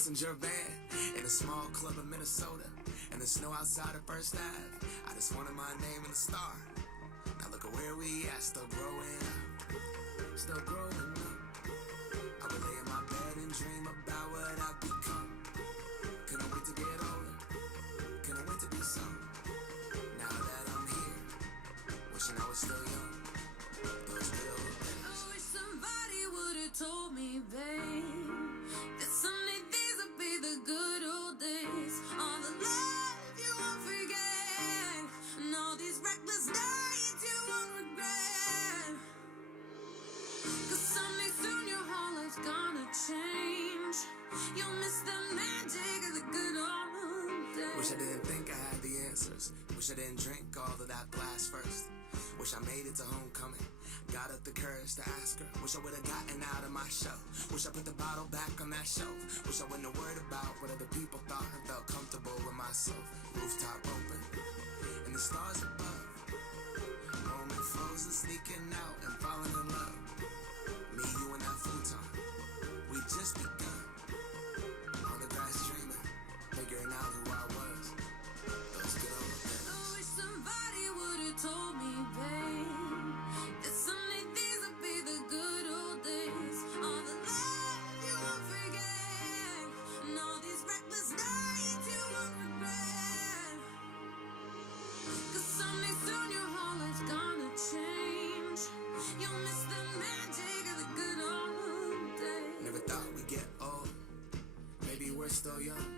passenger van in a small club in Minnesota, and the snow outside of First Ave. I just wanted my name in the star. Now look at where we at, still growing up, still growing up. I would lay in my bed and dream about what I've become. Couldn't wait to get older, couldn't wait to be some. Now that I'm here, wishing I was still young. Those good old days. I wish somebody would've told me, babe, that someday these would be the good old days. All the love you won't forget, and all these reckless nights you won't regret. 'Cause someday soon your whole life's gonna change. You'll miss the magic of the good old days. Wish I didn't think I had the answers. Wish I didn't drink all of that glass first. Wish I made it to homecoming, got up the courage to ask her. Wish I would've gotten out of my shell. Wish I put the bottle back on that shelf. Wish I wouldn't have worried about what other people thought and felt comfortable with myself. Rooftop open, and the stars above. Moment frozen, sneaking out and falling in love. Me, you, and that futon, we just begun. On the grass dreaming, figuring out who I was. Those good old days. I wish somebody would've told me, babe, that someday these would be the good old days. All the love you won't forget, and all these reckless nights you won't regret. 'Cause someday soon your whole life's gonna change. You'll miss the magic of the good old days. Never thought we'd get old. Maybe we're still young.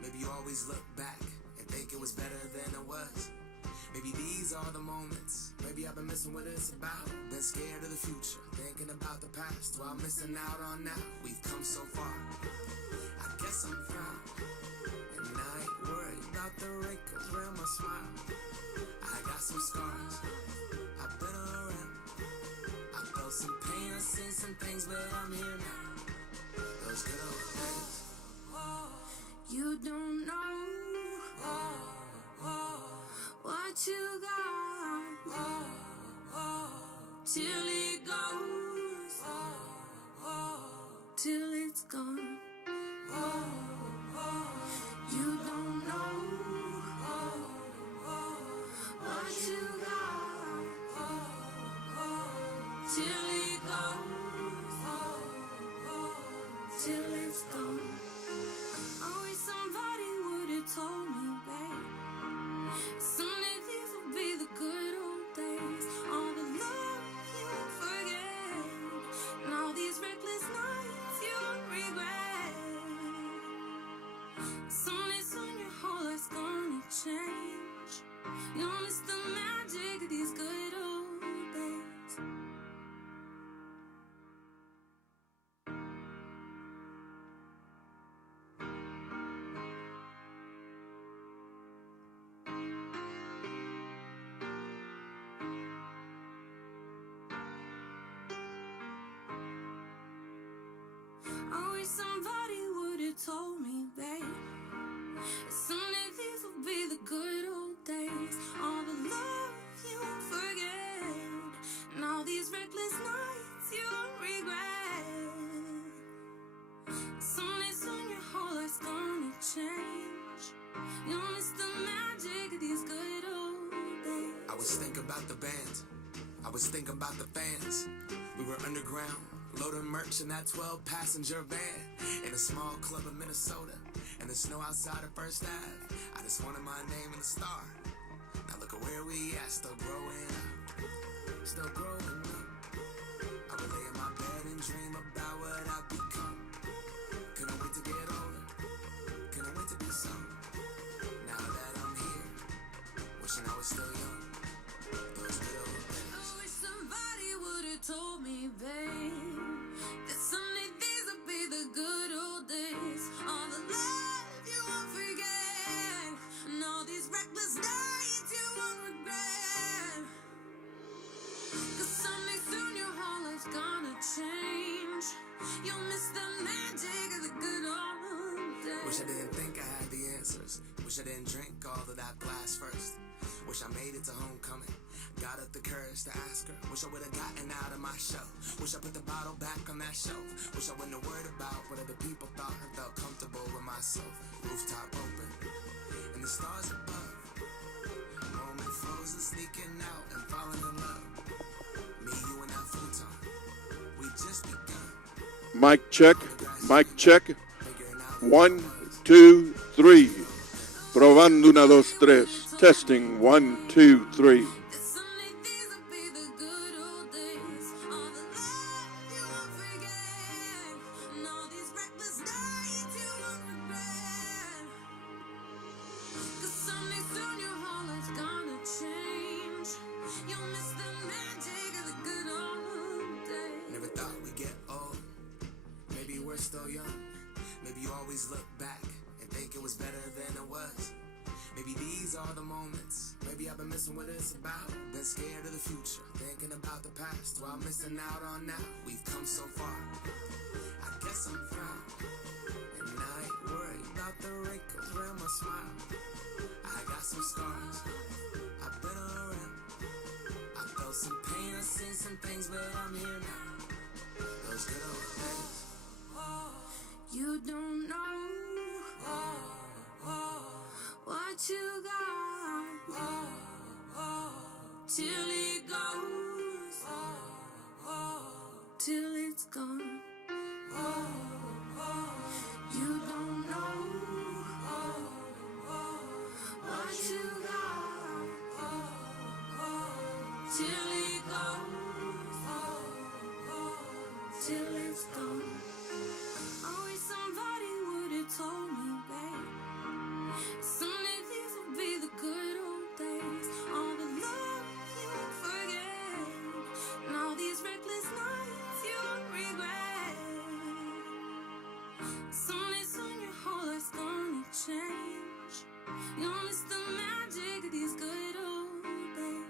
Maybe you always look back and think it was better than it was. Maybe these are the moments. Maybe I've been missing what it's about. Been scared of the future, thinking about the past while missing out on now. We've come so far. I guess I'm proud, and I ain't worried about the wrinkles around my smile. I got some scars, I've been around. I felt some pain, I've seen some things, but I'm here now. Those good old days. You don't know what you got till it goes, till it's gone. You don't know what you got till it goes, till it's gone. I wish somebody would've told me, babe, someday these will be the good old days. All the love you won't forget, and all these reckless nights you won't regret. Someday soon your whole life's gonna change. You'll miss the magic of these good old days. I wish somebody would've told me, babe, someday these will be the good old days. All the love you won't forget, and all these reckless nights you won't regret. Someday soon your whole life's gonna change. You'll miss the magic of these good old days. I was thinking about the band, I was thinking about the fans. We were underground, loading merch in that 12-passenger van in a small club in Minnesota, and the snow outside of First Ave. I just wanted my name in the star. Now look at where we at, still growing up, still growing up. I would lay in my bed and dream about what I've become. Couldn't wait to get older, couldn't wait to be some. Now that I'm here, wishing I was still young. Those good old days. I wish somebody would've told me, babe, that someday these would be the good old days. All the love you won't forget, and all these reckless nights you won't regret. 'Cause someday soon your whole life's gonna change. You'll miss the magic of the good old days. Wish I didn't think I had the answers. Wish I didn't drink all of that glass first. Wish I made it to homecoming, got up the courage to ask her. Wish I would've gotten out of my shell. Wish I put the bottle back on that shelf. Wish I wouldn't have worried about what other people thought and felt comfortable myself. Rooftop open, and the stars above. Moment frozen, sneaking out and falling in love. Me, you, and that futon. We just begun. Mic check. Mic check. 1, 2, 3. Probando 1, 2, 3. Testing 1, 2, 3. Never thought we'd get old. Maybe we're still young. Maybe you always look back and think it was better than it was. Maybe these are the moments. Maybe I've been missing what it's about. Been scared of the future, thinking about the past while missing out on now. We've come so far. I guess I'm proud, and I ain't worried about the wrinkles around my smile. I got some scars. I've been around. I felt some pain. I seen some things, but I'm here now. Those good old days. You don't know what you got till it goes, till it's gone. You don't know what you got till it goes, till it's gone. I wish somebody would have told me, babe, someday these will be the good old days. All the love you won't forget, and all these reckless nights you won't regret. Someday soon your whole life's gonna change. You'll miss the magic of these good old days.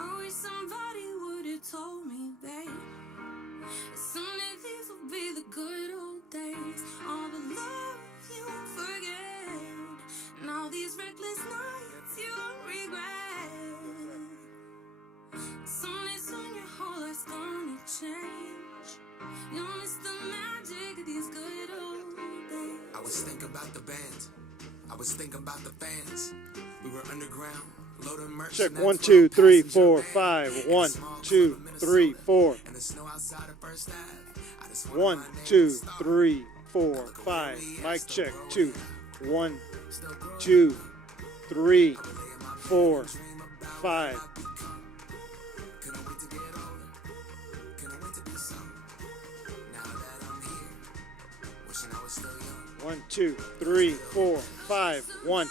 I wish somebody would have told me, babe, someday these will be the good old days. All the love you won't forget, and all these reckless nights you won't regret. Someday soon your whole life's gonna change. You'll miss the magic of these good old days. I was thinking about the band. I was thinking about the fans. We were underground. Check 1, 2, 3, 4, 5. 1, 2, 3, 4. 1, 2, 3, 4, 5. Mic check 2. 1, 2, 3, 4, 5. 1, 2, 3, 4, 5. 1,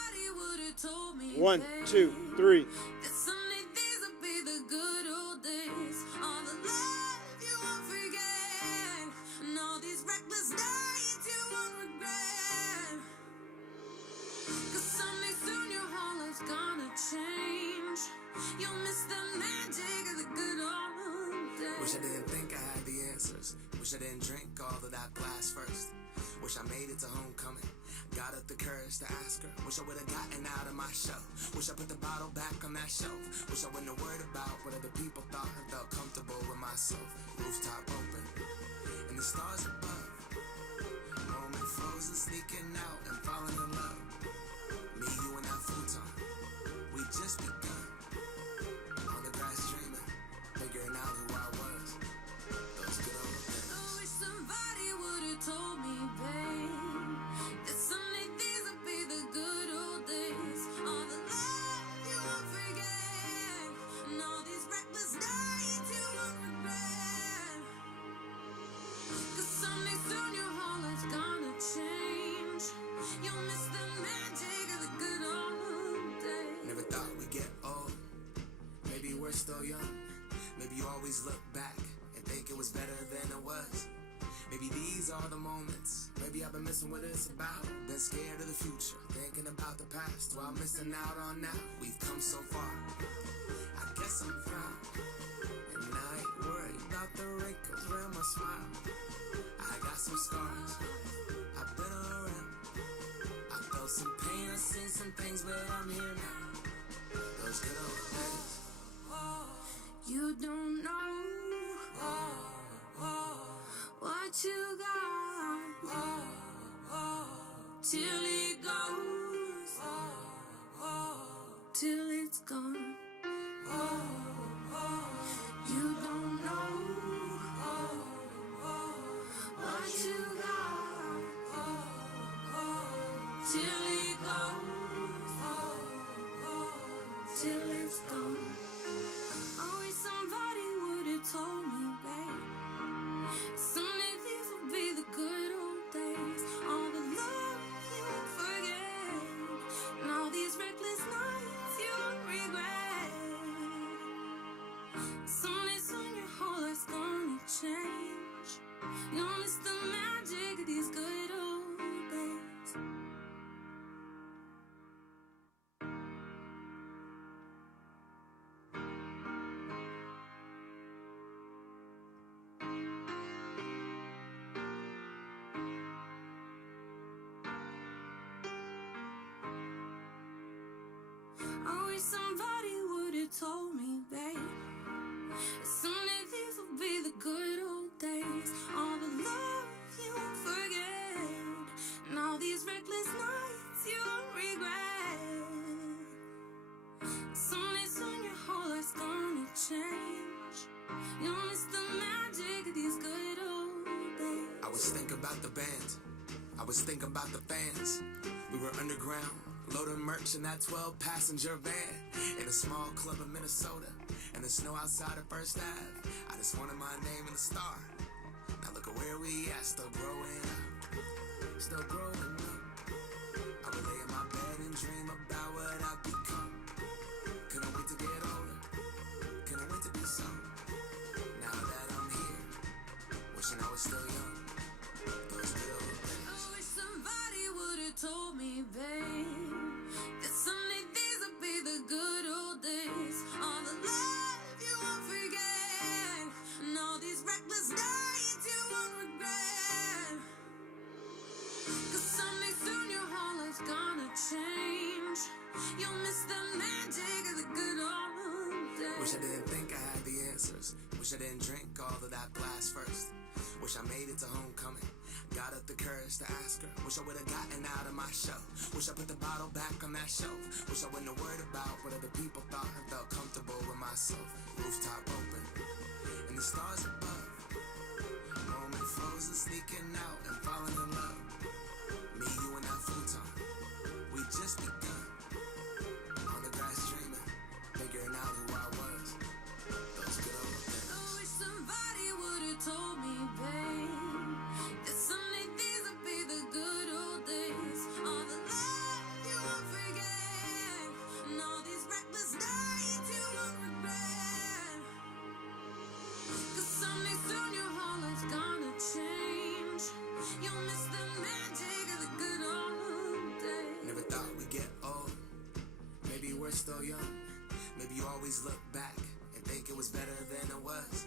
1, 2, 3. That someday these will be the good old days. All the love you won't forget, and all these reckless nights you won't regret. 'Cause someday soon your whole life's gonna change. You'll miss the magic of the good old days. Wish I didn't think I had the answers. Wish I didn't drink all of that glass first. Wish I made it to homecoming. Got up the courage to ask her. Wish I would have gotten out of my shell. Wish I put the bottle back on that shelf. Wish I wouldn't have worried about what other people thought and felt comfortable with myself. Rooftop open, and the stars above. Moment frozen, sneaking out and falling in love. Me, you, and that futon. We just begun. On the grass dreaming, figuring out who I was. Those good old days. I wish somebody would have told me, babe, that someday these will be the good old days. All the love you won't forget, and all these reckless nights you won't regret. 'Cause someday soon your whole life's gonna change. You'll miss the magic of the good old days. Never thought we'd get old. Maybe we're still young. Maybe you always look back and think it was better than it was. Maybe these are the moments. Maybe I've been missing what it's about. Been scared of the future, thinking about the past while missing out on now. We've come so far. I guess I'm proud, and I ain't worried about the wrinkles around my smile. got some scars. I've been around. I felt some pain, I've seen some things, but I'm here now. Those good old days. You don't know what you got till it goes, till it's gone. You don't know what you got till it goes, till it's gone. I wish somebody would have told me, babe, someday these will be the good old days. All the love you won't forget, and all these reckless nights you won't regret. Someday soon your whole life's gonna change. You'll miss the magic of these good old days. I wish somebody would have told me, babe, someday these will be the good old days. All the love you won't forget, and all these reckless nights you won't regret. Someday soon your whole life's gonna change. You'll miss the magic of these good old days. I was thinking about the band. I was thinking about the fans. We were underground, loading merch in that 12-passenger van in a small club in Minnesota, and the snow outside of First Ave. I just wanted my name in the star. Now look at where we at, still growing up, still growing up. I would lay in my bed and dream about what I've become. Couldn't wait to get older, couldn't wait to be some. Now that I'm here, wishing I was still young. Those good old days. I wish somebody would have told me, babe, that someday these would be the good old days. All the love you won't forget, and all these reckless nights you won't regret. 'Cause someday soon your whole life's gonna change. You'll miss the magic of the good old days. Wish I didn't think I had the answers. Wish I didn't drink all of that glass first. Wish I made it to homecoming. Got up the courage to ask her. Wish I would have gotten out of my show. Wish I put the bottle back on that shelf. Wish I wouldn't have worried about what other people thought and felt comfortable with myself. Rooftop open and the stars above. Moment frozen, sneaking out and falling in love. Me, you, and that futon. We just begun. On the grass dreaming, figuring out who I was. Those good old days. I wish somebody would have told me, babe, that someday these would be the good old days. All the love you won't forget, and all these reckless nights you won't regret. 'Cause someday soon your whole life's gonna change. You'll miss the magic of the good old days. Never thought we'd get old. Maybe we're still young. Maybe you always look back and think it was better than it was.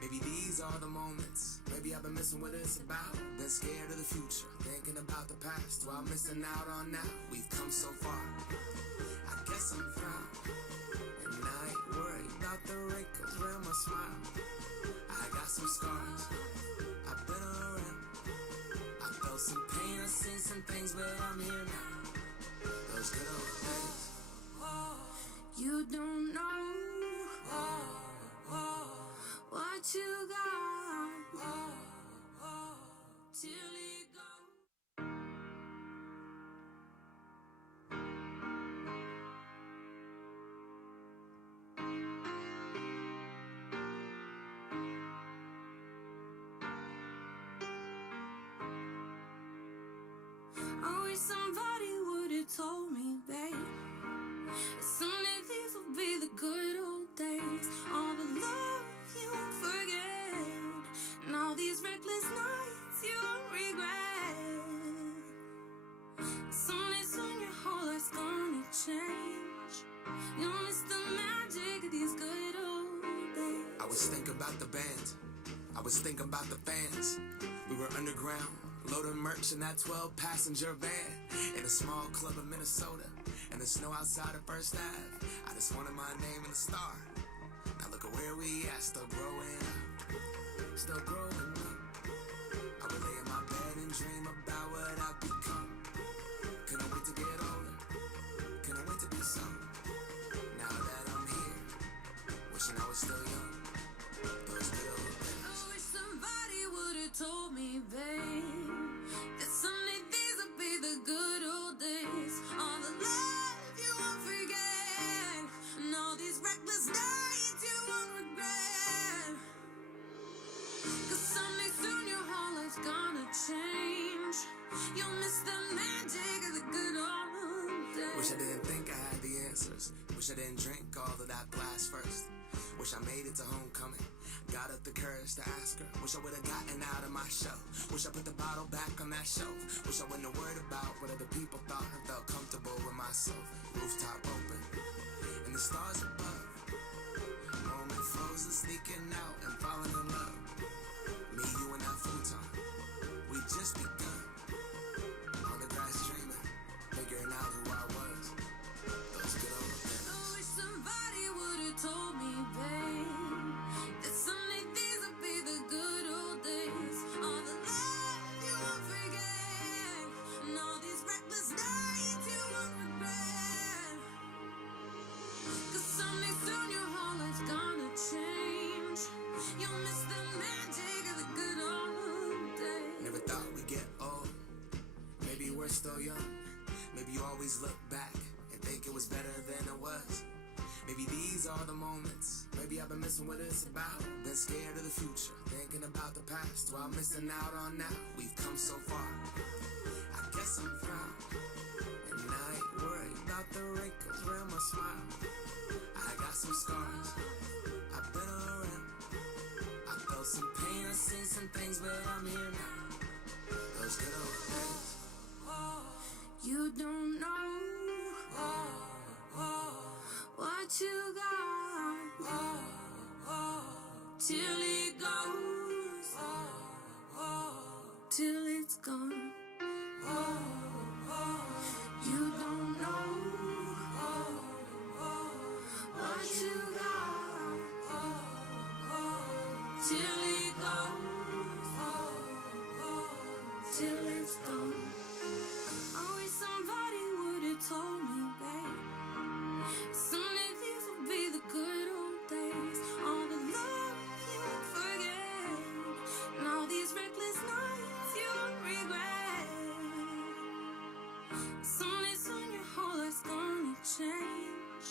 Maybe these are the moments. Maybe I've been missing what it's about. Been scared of the future, thinking about the past while missing out on now. We've come so far. I guess I'm proud. And I ain't worried about the wrinkles around my smile. I got some scars. I've been around. I felt some pain, I've seen some things, but I'm here now. Those good old days. You don't know what you got till it goes. I wish somebody would have told me, babe, someday these will be the good old days. All the love you won't forget, and all these reckless nights you won't regret. Someday soon your whole life's gonna change. You'll miss the magic of these good old days. I was thinking about the band. I was thinking about the fans. We were underground, loading merch in that 12-passenger van in a small club in Minnesota, and the snow outside of First Ave. I just wanted my name in the star. Now look at where we at, still growing up, still growing up. I would lay in my bed and dream about what I've become. Couldn't wait to get older, couldn't wait to be some. Now that I'm here, wishing I was still young. Those good old days. I wish somebody would've told me, babe, that someday these would be the good old days. All the love you won't forget, and all these reckless nights you won't regret. 'Cause someday soon your whole life's gonna change. You'll miss the magic of the good old days. Wish I didn't think I had the answers. Wish I didn't drink all of that glass first. Wish I made it to homecoming. Got up the courage to ask her. Wish I would've gotten out of my show. Wish I put the bottle back on that shelf. Wish I wouldn't have worried about what other people thought and felt comfortable with myself. Rooftop open and the stars above. Moment frozen, sneaking out and falling in love. Me, you, and that futon. We just begun. On the grass dreaming, figuring out who I was. Those good old days. I wish somebody would've told me, babe, that someday these would be the good old days. All the love you won't forget, and all these reckless nights you won't regret. 'Cause someday soon your whole life's gonna change. You'll miss the magic of the good old days. Never thought we'd get old. Maybe we're still young. Maybe you always look back and think it was better than it was. Maybe these are the moments. Maybe I've been missing what it's about. Been scared of the future, thinking about the past while missing out on now. We've come so far. I guess I'm proud, and I ain't worried about the wrinkles around my smile. I got some scars. I've been around. I felt some pain. I've seen some things, but I'm here now. Those good old days. You don't know what you got till it goes, till it's gone. You don't know what you got till it goes, till it's gone. I wish somebody would've told me, babe, someday these will be the good old days. All the love you won't forget, and all these reckless nights you won't regret. Someday soon your whole life's gonna change.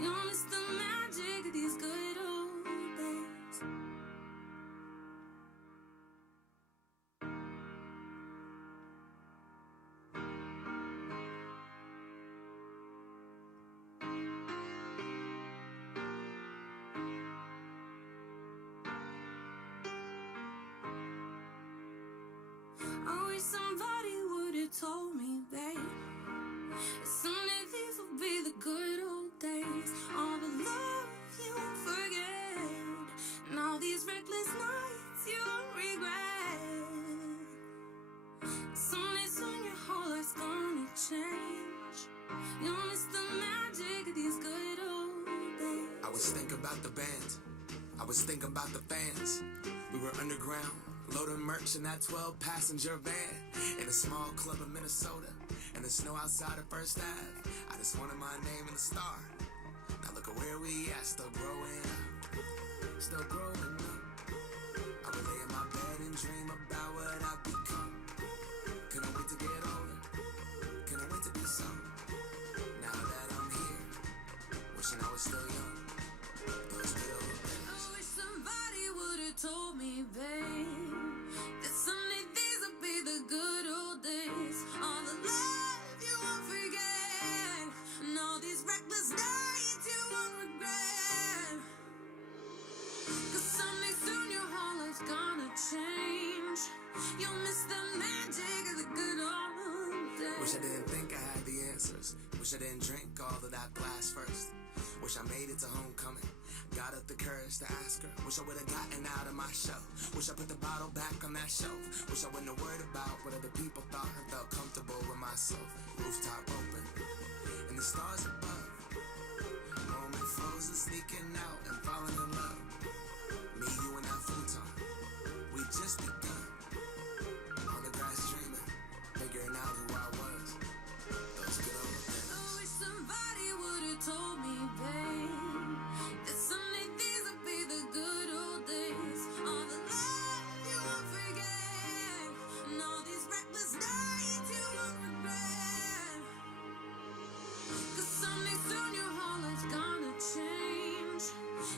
You'll miss the magic of these good old days. I wish somebody would've told me, babe, someday these will be the good old days. All the love you won't forget, and all these reckless nights you won't regret. Someday soon your whole life's gonna change. You'll miss the magic of these good old days. I was thinking about the band. I was thinking about the fans. We were underground, loading merch in that 12-passenger van in a small club in Minnesota, and the snow outside of First Ave. I just wanted my name in the star. Now look at where we at, still growing up, still growing up. I would lay in my bed and dream about what I've become. Couldn't wait to get older, couldn't wait to be some. Now that I'm here, wishing I was still young. Those good old days. I wish somebody would've told me, babe, that someday these would be the good old days. All the love you won't forget, and all these reckless nights you won't regret. 'Cause someday soon your whole life's gonna change. You'll miss the magic of the good old days. Wish I didn't think I had the answers. Wish I didn't drink all of that glass first. Wish I made it to homecoming. Got up the courage to ask her. Wish I would've gotten out of my show. Wish I put the bottle back on that shelf. Wish I wouldn't have worried about what other people thought and felt comfortable with myself. Rooftop open, and the stars above. Moment frozen, sneaking out and falling in love. Me, you, and that futon. We just begun. On the grass dreaming, figuring out who I was. Those good old days. I wish somebody would've told me, babe, that someday these would be the good old days. All the love you won't forget, and all these reckless nights you won't regret. 'Cause someday soon your whole life's gonna change.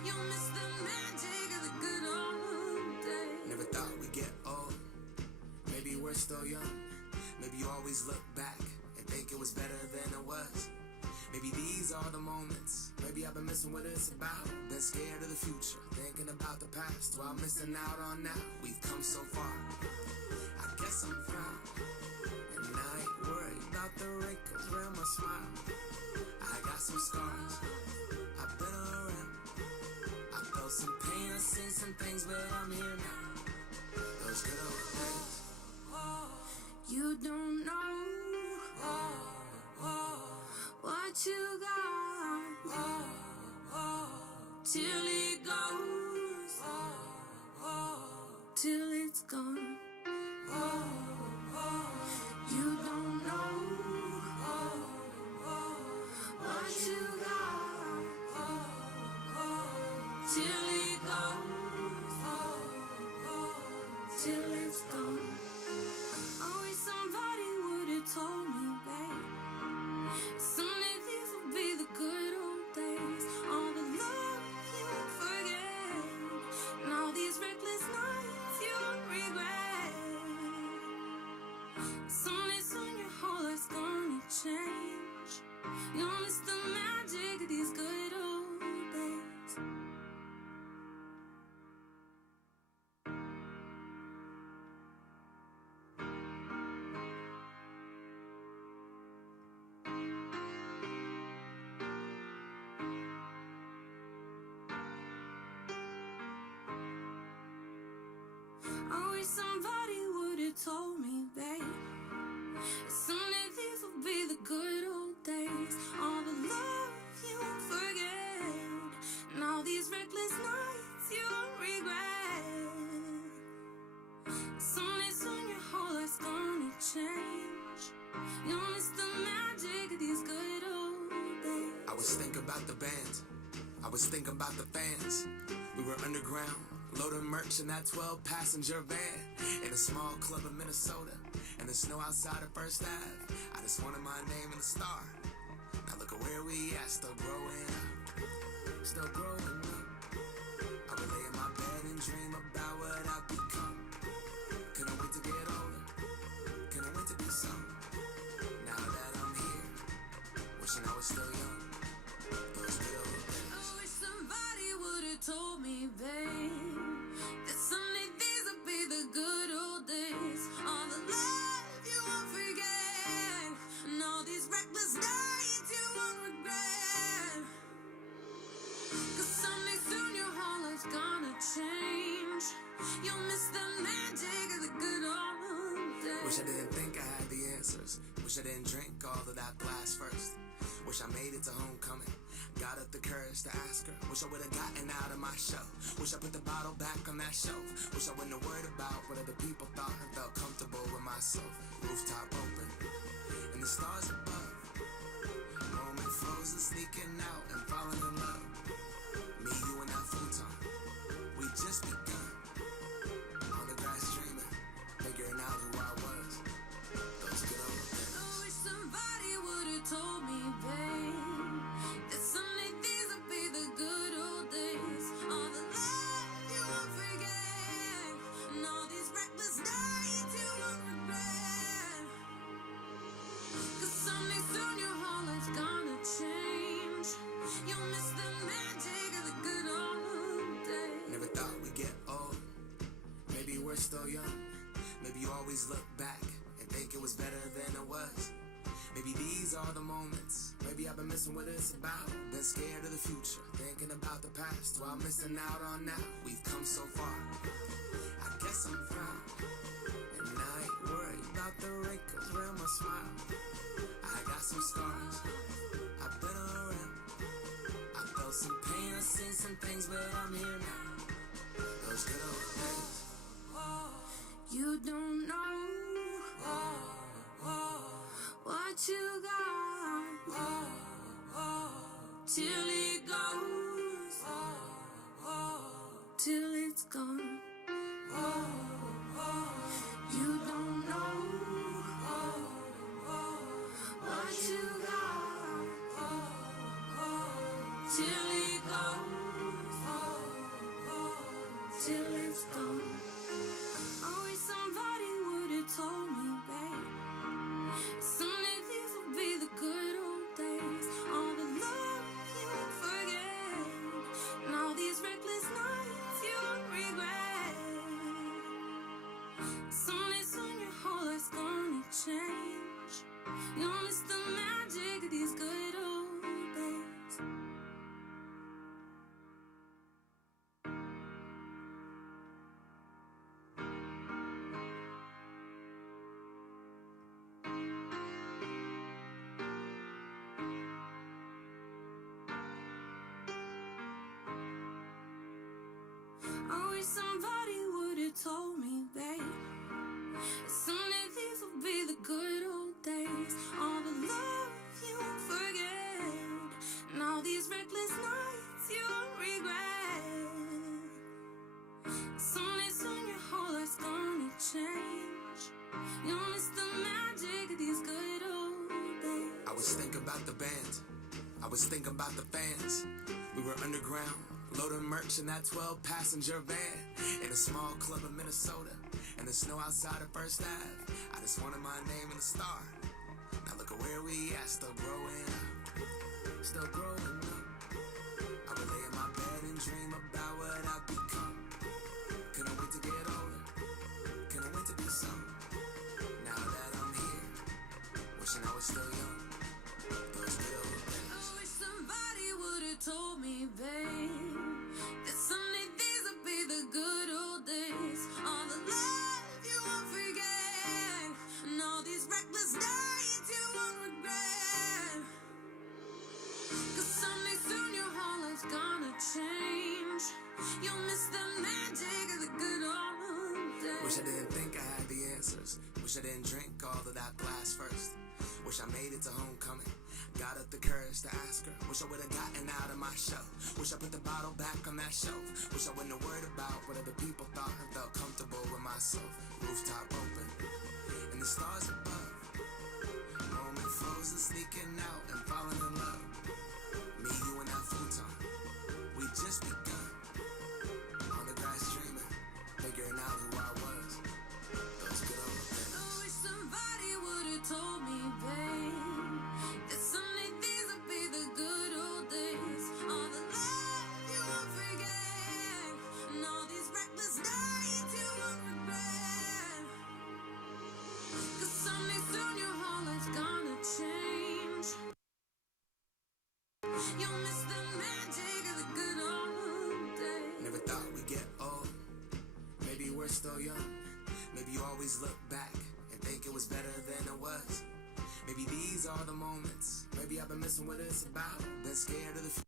You'll miss the magic of the good old days. Never thought we'd get old. Maybe we're still young. Maybe you always look back and think it was better than it was. Maybe these are the moments. Maybe I've been missing what it's about. Been scared of the future, thinking about the past while missing out on now. We've come so far. I guess I'm proud. And I ain't worried about the wrinkles around my smile. I got some scars. I've been around. I felt some pain, I've seen some things, but I'm here now. Those good old days. You don't know what you got till it goes, till it's gone. You don't know what you got till it goes, till it's gone. I wish somebody would've told me, babe, someday these will be the good old days. All the love you won't forget, and all these reckless nights you won't regret. Someday soon your whole life's gonna change. You'll miss the magic of these good old days. I wish somebody would've told me, babe, someday these will be the good old days. All the love you won't forget, and all these reckless nights you won't regret. Someday soon your whole life's gonna change. You'll miss the magic of these good old days. I was thinking about the band. I was thinking about the fans. We were underground, loading merch in that 12-passenger van in a small club in Minnesota, and the snow outside of First Ave. I just wanted my name and a star. Now look at where we at, still growing up, still growing up. I would lay in my bed and dream about what I've become. Couldn't wait to get older, couldn't wait to be some. Now that I'm here, wishing I was still young. Those good old days. I wish somebody would've told me, babe, that someday these would be the good old days. All the love you won't forget, and all these reckless nights you won't regret. 'Cause someday soon your whole life's gonna change. You'll miss the magic of the good old days. Wish I didn't think I had the answers. Wish I didn't drink all of that glass first. Wish I made it to homecoming. Got up the courage to ask her. Wish I would've gotten out of my show. Wish I put the bottle back on that shelf. Wish I wouldn't have worried about what other people thought and felt comfortable with myself. Rooftop open, and the stars above. Moment frozen, sneaking out and falling in love. Me, you, and that futon. We just begun. On the grass dreaming, figuring out who I was. Those good old days. I wish somebody would've told me, babe, that someday these would be the good old days. All the love you won't forget, and all these reckless nights you won't regret. 'Cause someday soon your whole life's gonna change. You'll miss the magic of the good old days. Never thought we'd get old. Maybe we're still young. Maybe you always look back and think it was better than it was. Maybe these are the moments. Maybe I've been missing what it's about. Been scared of the future, thinking about the past while missing out on now. We've come so far. I guess I'm proud. And I ain't worried about the wrinkles around my smile. I got some scars. I've been around. I felt some pain, I've seen some things, but I'm here now. Those good old days. You don't know what you got till it goes, till it's gone. You don't know what you got till it goes, till it's gone. I wish somebody would have told me, babe, someday these will be the good old days. All the love you won't forget, and all these reckless nights you won't regret. Someday soon your whole life's gonna change. You'll miss the magic of these good old days. I wish somebody would have told me, babe, someday these will be the good old days. All the love you won't forget, and all these reckless nights you won't regret. Someday soon your whole life's gonna change. You'll miss the magic of these good old days. I was thinking about the band. I was thinking about the fans. We were underground, loading merch in that 12-passenger van in a small club in Minnesota, and the snow outside of First Ave. I just wanted my name in the star. Now look at where we at, still growing up, still growing up. I would lay in my bed and dream about what I've become. Couldn't wait to get older, couldn't wait to be some. Now that I'm here, wishing I was still young. Those good old days. I wish somebody would have told me, babe, that someday these would be the good old days. All the love you won't forget, and all these reckless nights you won't regret. 'Cause someday soon your whole life's gonna change. You'll miss the magic of the good old days. Wish I didn't think I had the answers. Wish I didn't drink all of that glass first. Wish I made it to homecoming. Got up the courage to ask her. Wish I would have gotten out of my shell. Wish I put the bottle back on that shelf. Wish I wouldn't have worried about what other people thought and felt comfortable with myself. Rooftop open and the stars above. Moment frozen, sneaking out and falling in love. Me, you, and that futon. We just begun. On the grass dreaming, figuring out who I was. Those good old days. I wish somebody would have told me, babe, that someday these would be the good old days. All the love you won't forget, and all these reckless nights you won't regret. 'Cause someday soon your whole life's gonna change. You'll miss the magic of the good old days. Never thought we'd get old. Maybe we're still young. Maybe you always look back and think it was better than it was. Maybe these are the moments. Maybe I've been missing what it's about. Been scared of the future.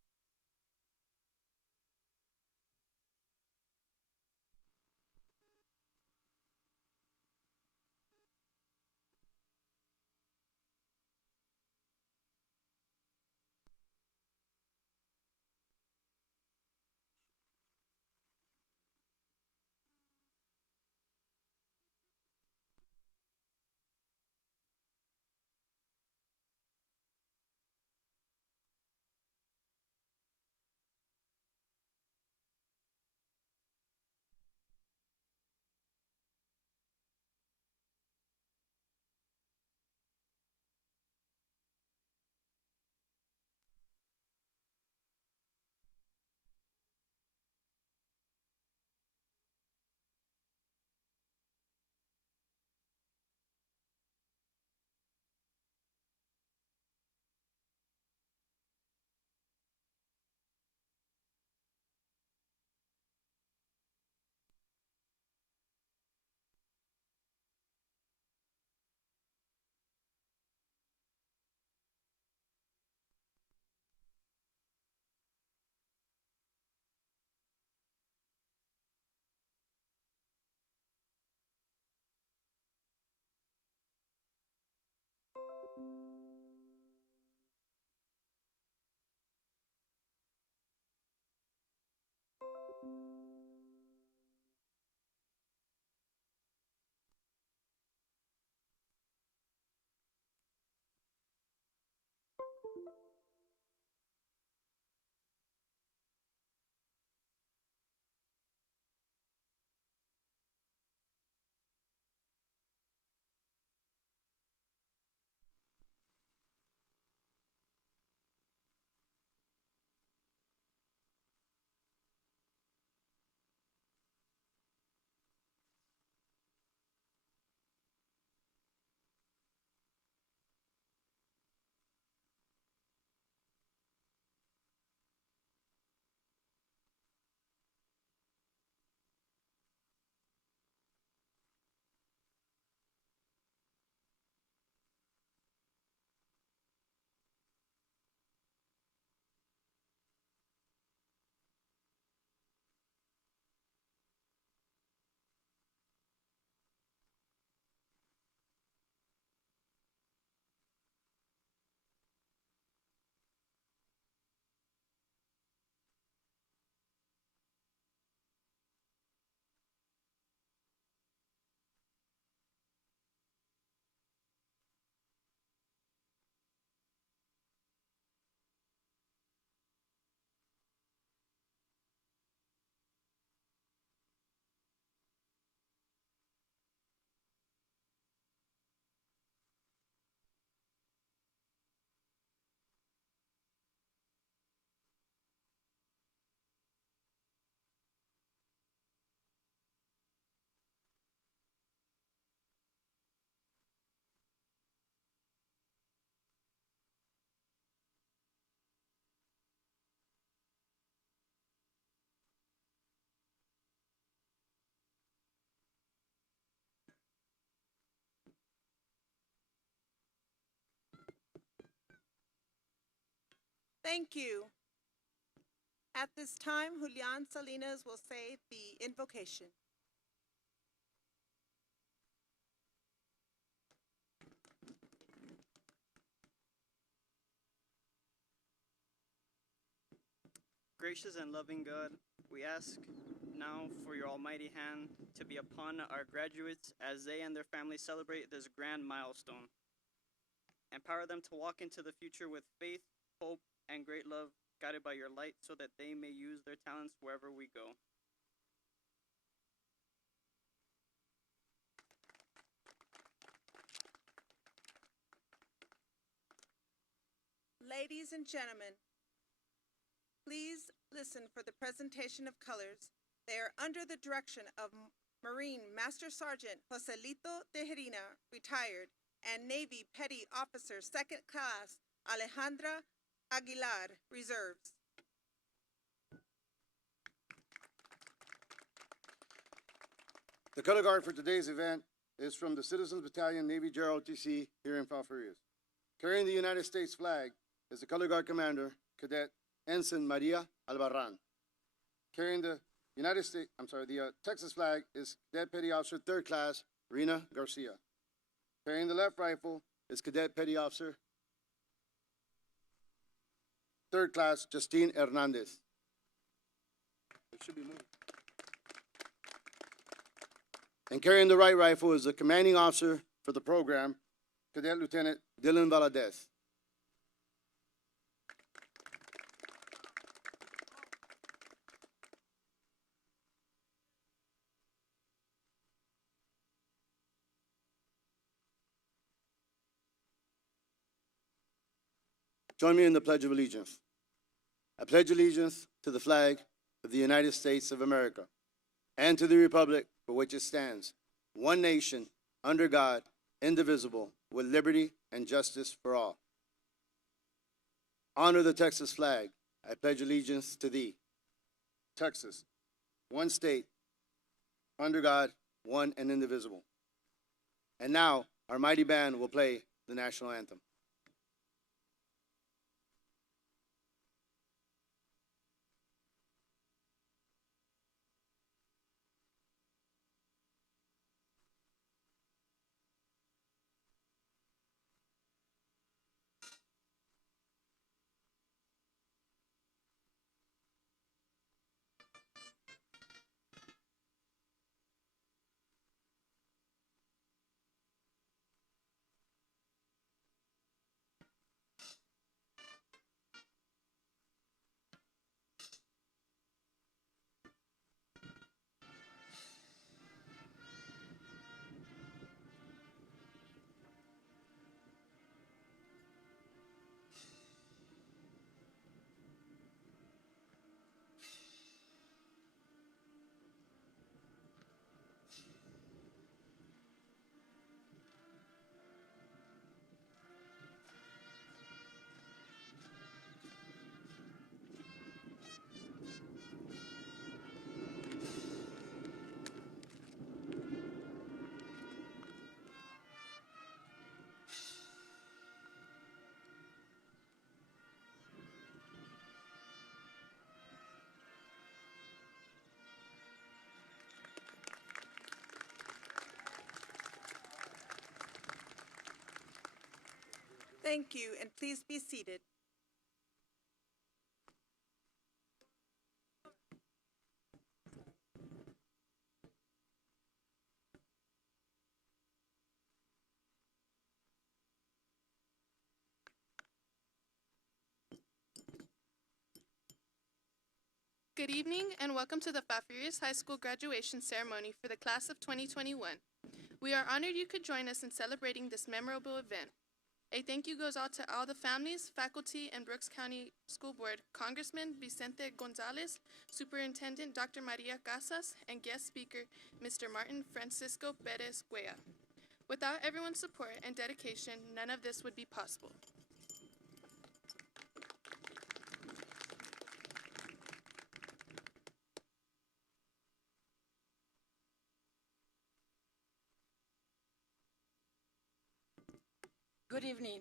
Thank you. At this time, Julian Salinas will say the invocation. Gracious and loving God, we ask now for your almighty hand to be upon our graduates as they and their families celebrate this grand milestone. Empower them to walk into the future with faith, hope, and great love, guided by your light, so that they may use their talents wherever we go. Ladies and gentlemen, please listen for the presentation of colors. They are under the direction of Marine Master Sergeant Joselito Tejerina, retired, and Navy Petty Officer 2nd Class Alejandra Aguilar, reserves. The color guard for today's event is from the Citizens Battalion, Navy JROTC here in Falfurrias. Carrying the United States flag is the color guard commander, Cadet Ensign Maria Albarran. Carrying the Texas flag is Cadet Petty Officer 3rd Class Rena Garcia. Carrying the left rifle is Cadet Petty Officer 3rd Class Justine Hernandez. It should be moved. And carrying the right rifle is the commanding officer for the program, Cadet Lieutenant Dylan Valadez. Join me in the Pledge of Allegiance. I pledge allegiance to the flag of the United States of America and to the republic for which it stands, one nation, under God, indivisible, with liberty and justice for all. Honor the Texas flag. I pledge allegiance to thee. Texas, one state, under God, one and indivisible. And now, our mighty band will play the national anthem. Thank you, and please be seated. Good evening and welcome to the Falfurrias High School graduation ceremony for the class of 2021. We are honored you could join us in celebrating this memorable event. A thank you goes out to all the families, faculty, and Brooks County School Board, Congressman Vicente Gonzalez, Superintendent Dr. Maria Casas, and guest speaker Mr. Martin Francisco Perez Guea. Without everyone's support and dedication, none of this would be possible. Good evening.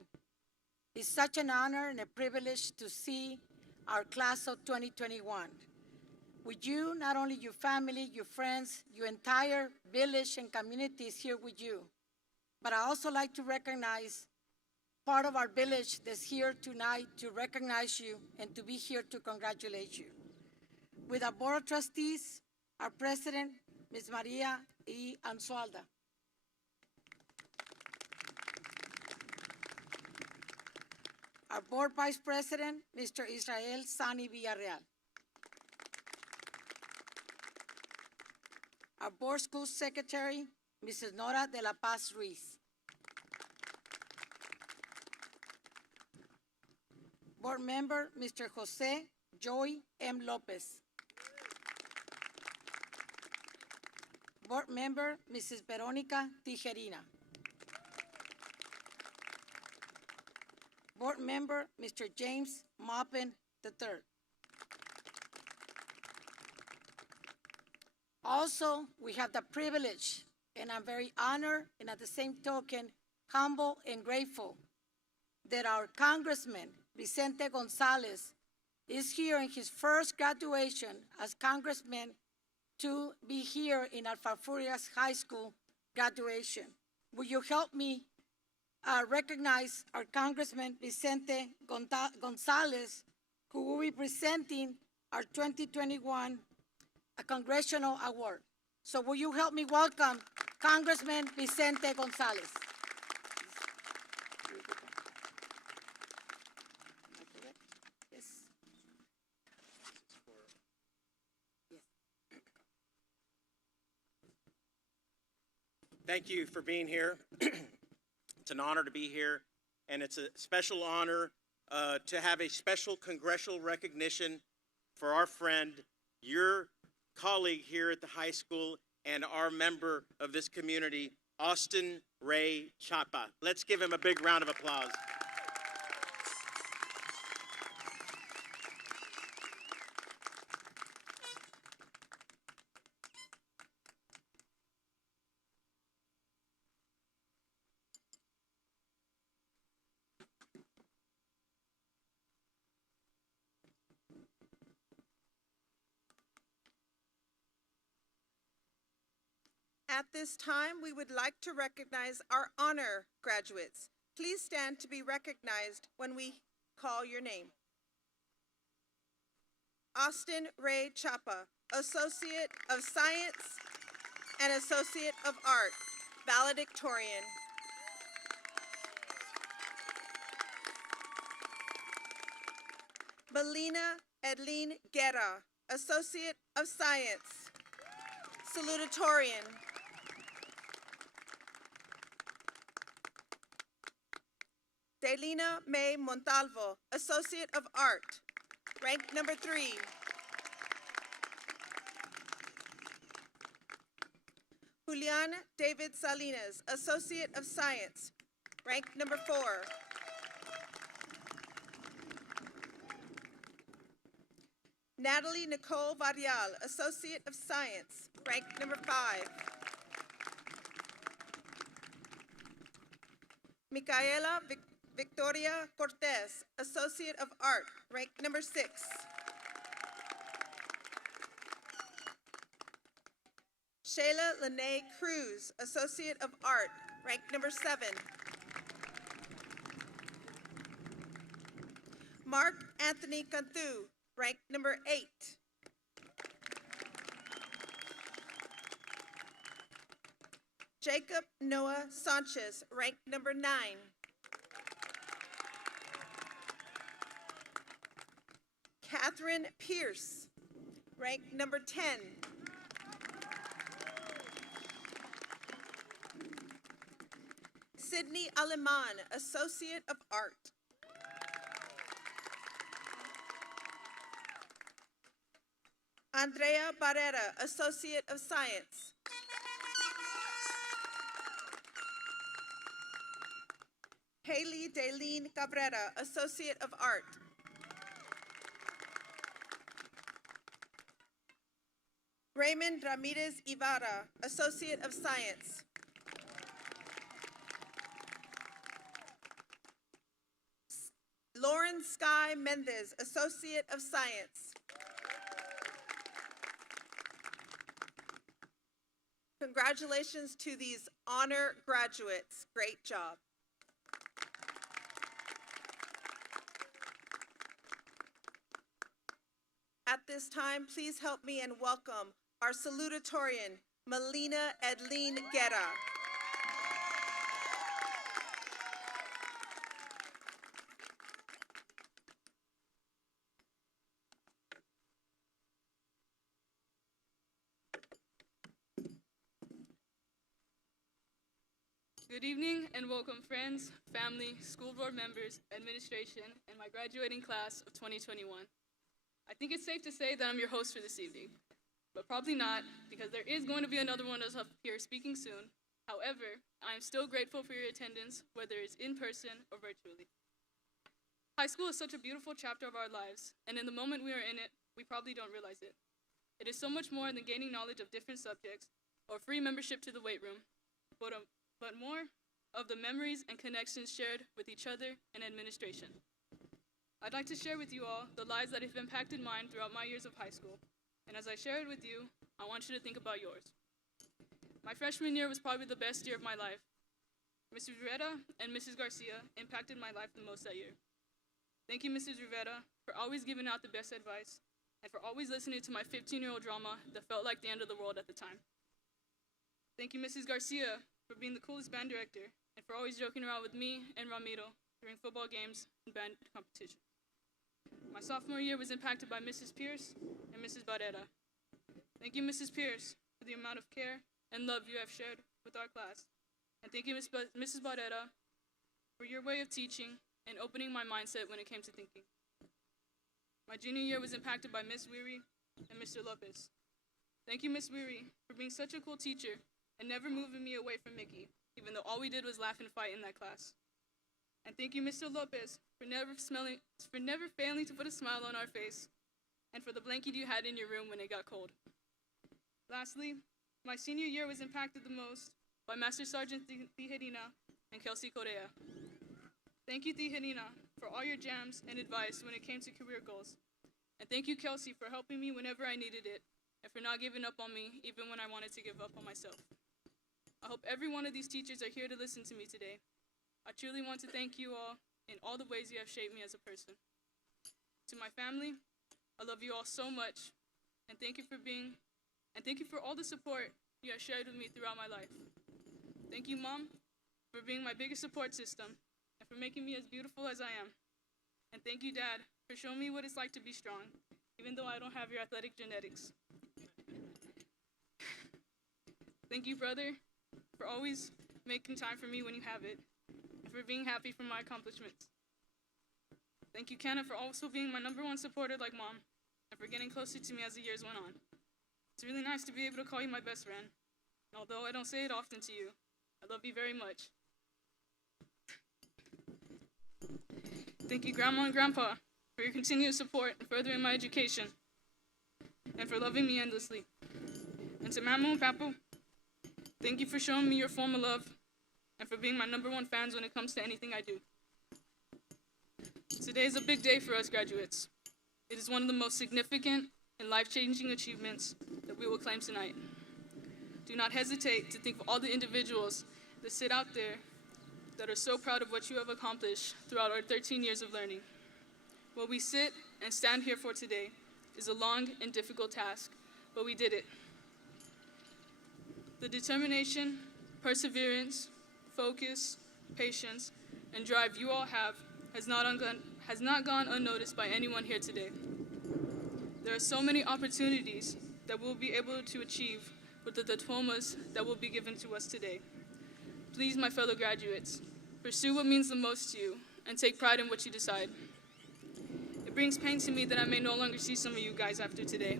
It's such an honor and a privilege to see our class of 2021. With you, not only your family, your friends, your entire village and community is here with you. But I also like to recognize part of our village that's here tonight to recognize you and to be here to congratulate you. With our Board of Trustees, our President, Ms. Maria E. Anzualda. Our Board Vice President, Mr. Israel Sani Villarreal. Our Board School Secretary, Mrs. Nora de la Paz Ruiz. Board Member, Mr. Jose Joy M. Lopez. Board Member, Mrs. Veronica Tijerina. Board Member, Mr. James Maupin III. Also, we have the privilege, and I'm very honored, and at the same token, humble and grateful that our Congressman, Vicente Gonzalez, is here in his first graduation as Congressman to be here in our Falfurrias High School graduation. Will you help me recognize our Congressman Vicente Gonzalez, who will be presenting our 2021 Congressional Award. So will you help me welcome Congressman Vicente Gonzalez. Yes. Thank you for being here. It's an honor to be here, and it's a special honor to have a special congressional recognition for our friend, your colleague here at the high school, and our member of this community, Austin Ray Chapa. Let's give him a big round of applause. At this time, we would like to recognize our honor graduates. Please stand to be recognized when we call your name. Austin Ray Chapa, Associate of Science and Associate of Art, valedictorian. Belina Edlene Guerra, Associate of Science, salutatorian. Delina May Montalvo, Associate of Art, rank number 3. Julian David Salinas, Associate of Science, rank number 4. Natalie Nicole Varial, Associate of Science, rank number 5. Micaela Victoria Cortez, Associate of Art, rank number 6. Shayla Lene Cruz, Associate of Art, rank number 7. Mark Anthony Cantu, rank number 8. Jacob Noah Sanchez, rank number 9. Catherine Pierce, rank number 10. Sydney Aleman, Associate of Art. Andrea Barrera, Associate of Science. Haley Daleen Cabrera, Associate of Art. Raymond Ramirez Ibarra, Associate of Science. Lauren Sky Mendez, Associate of Science. Congratulations to these honor graduates. Great job. At this time, please help me and welcome our salutatorian, Melina Edlene Guerra. Good evening and welcome friends, family, school board members, administration, and my graduating class of 2021. I think it's safe to say that I'm your host for this evening, but probably not, because there is going to be another one of us up here speaking soon. However, I am still grateful for your attendance, whether it's in person or virtually. High school is such a beautiful chapter of our lives, and in the moment we are in it, we probably don't realize it. It is so much more than gaining knowledge of different subjects or free membership to the weight room, but more of the memories and connections shared with each other and administration. I'd like to share with you all the lives that have impacted mine throughout my years of high school, and as I share it with you, I want you to think about yours. My freshman year was probably the best year of my life. Mrs. Rivera and Mrs. Garcia impacted my life the most that year. Thank you, Mrs. Rivera, for always giving out the best advice, and for always listening to my 15-year-old drama that felt like the end of the world at the time. Thank you, Mrs. Garcia, for being the coolest band director, and for always joking around with me and Ramiro during football games and band competitions. My sophomore year was impacted by Mrs. Pierce and Mrs. Barrera. Thank you, Mrs. Pierce, for the amount of care and love you have shared with our class. And thank you, Mrs. Barrera, for your way of teaching and opening my mindset when it came to thinking. My junior year was impacted by Miss Weary and Mr. Lopez. Thank you, Miss Weary, for being such a cool teacher and never moving me away from Mickey, even though all we did was laugh and fight in that class. And thank you, Mr. Lopez, for never failing to put a smile on our face, and for the blanket you had in your room when it got cold. Lastly, my senior year was impacted the most by Master Sergeant Tijerina and Kelsey Correa. Thank you, Tijerina, for all your jams and advice when it came to career goals. And thank you, Kelsey, for helping me whenever I needed it, and for not giving up on me even when I wanted to give up on myself. I hope every one of these teachers are here to listen to me today. I truly want to thank you all in all the ways you have shaped me as a person. To my family, I love you all so much, and thank you for all the support you have shared with me throughout my life. Thank you, Mom, for being my biggest support system and for making me as beautiful as I am. And thank you, Dad, for showing me what it's like to be strong, even though I don't have your athletic genetics. Thank you, brother, for always making time for me when you have it, and for being happy for my accomplishments. Thank you, Kenna, for also being my #1 supporter like Mom, and for getting closer to me as the years went on. It's really nice to be able to call you my best friend, and although I don't say it often to you, I love you very much. Thank you, Grandma and Grandpa, for your continued support in furthering my education, and for loving me endlessly. And to Mama and Papa, thank you for showing me your form of love, and for being my #1 fans when it comes to anything I do. Today is a big day for us graduates. It is one of the most significant and life-changing achievements that we will claim tonight. Do not hesitate to think of all the individuals that sit out there that are so proud of what you have accomplished throughout our 13 years of learning. What we sit and stand here for today is a long and difficult task, but we did it. The determination, perseverance, focus, patience, and drive you all have has not gone unnoticed by anyone here today. There are so many opportunities that we'll be able to achieve with the diplomas that will be given to us today. Please, my fellow graduates, pursue what means the most to you and take pride in what you decide. It brings pain to me that I may no longer see some of you guys after today.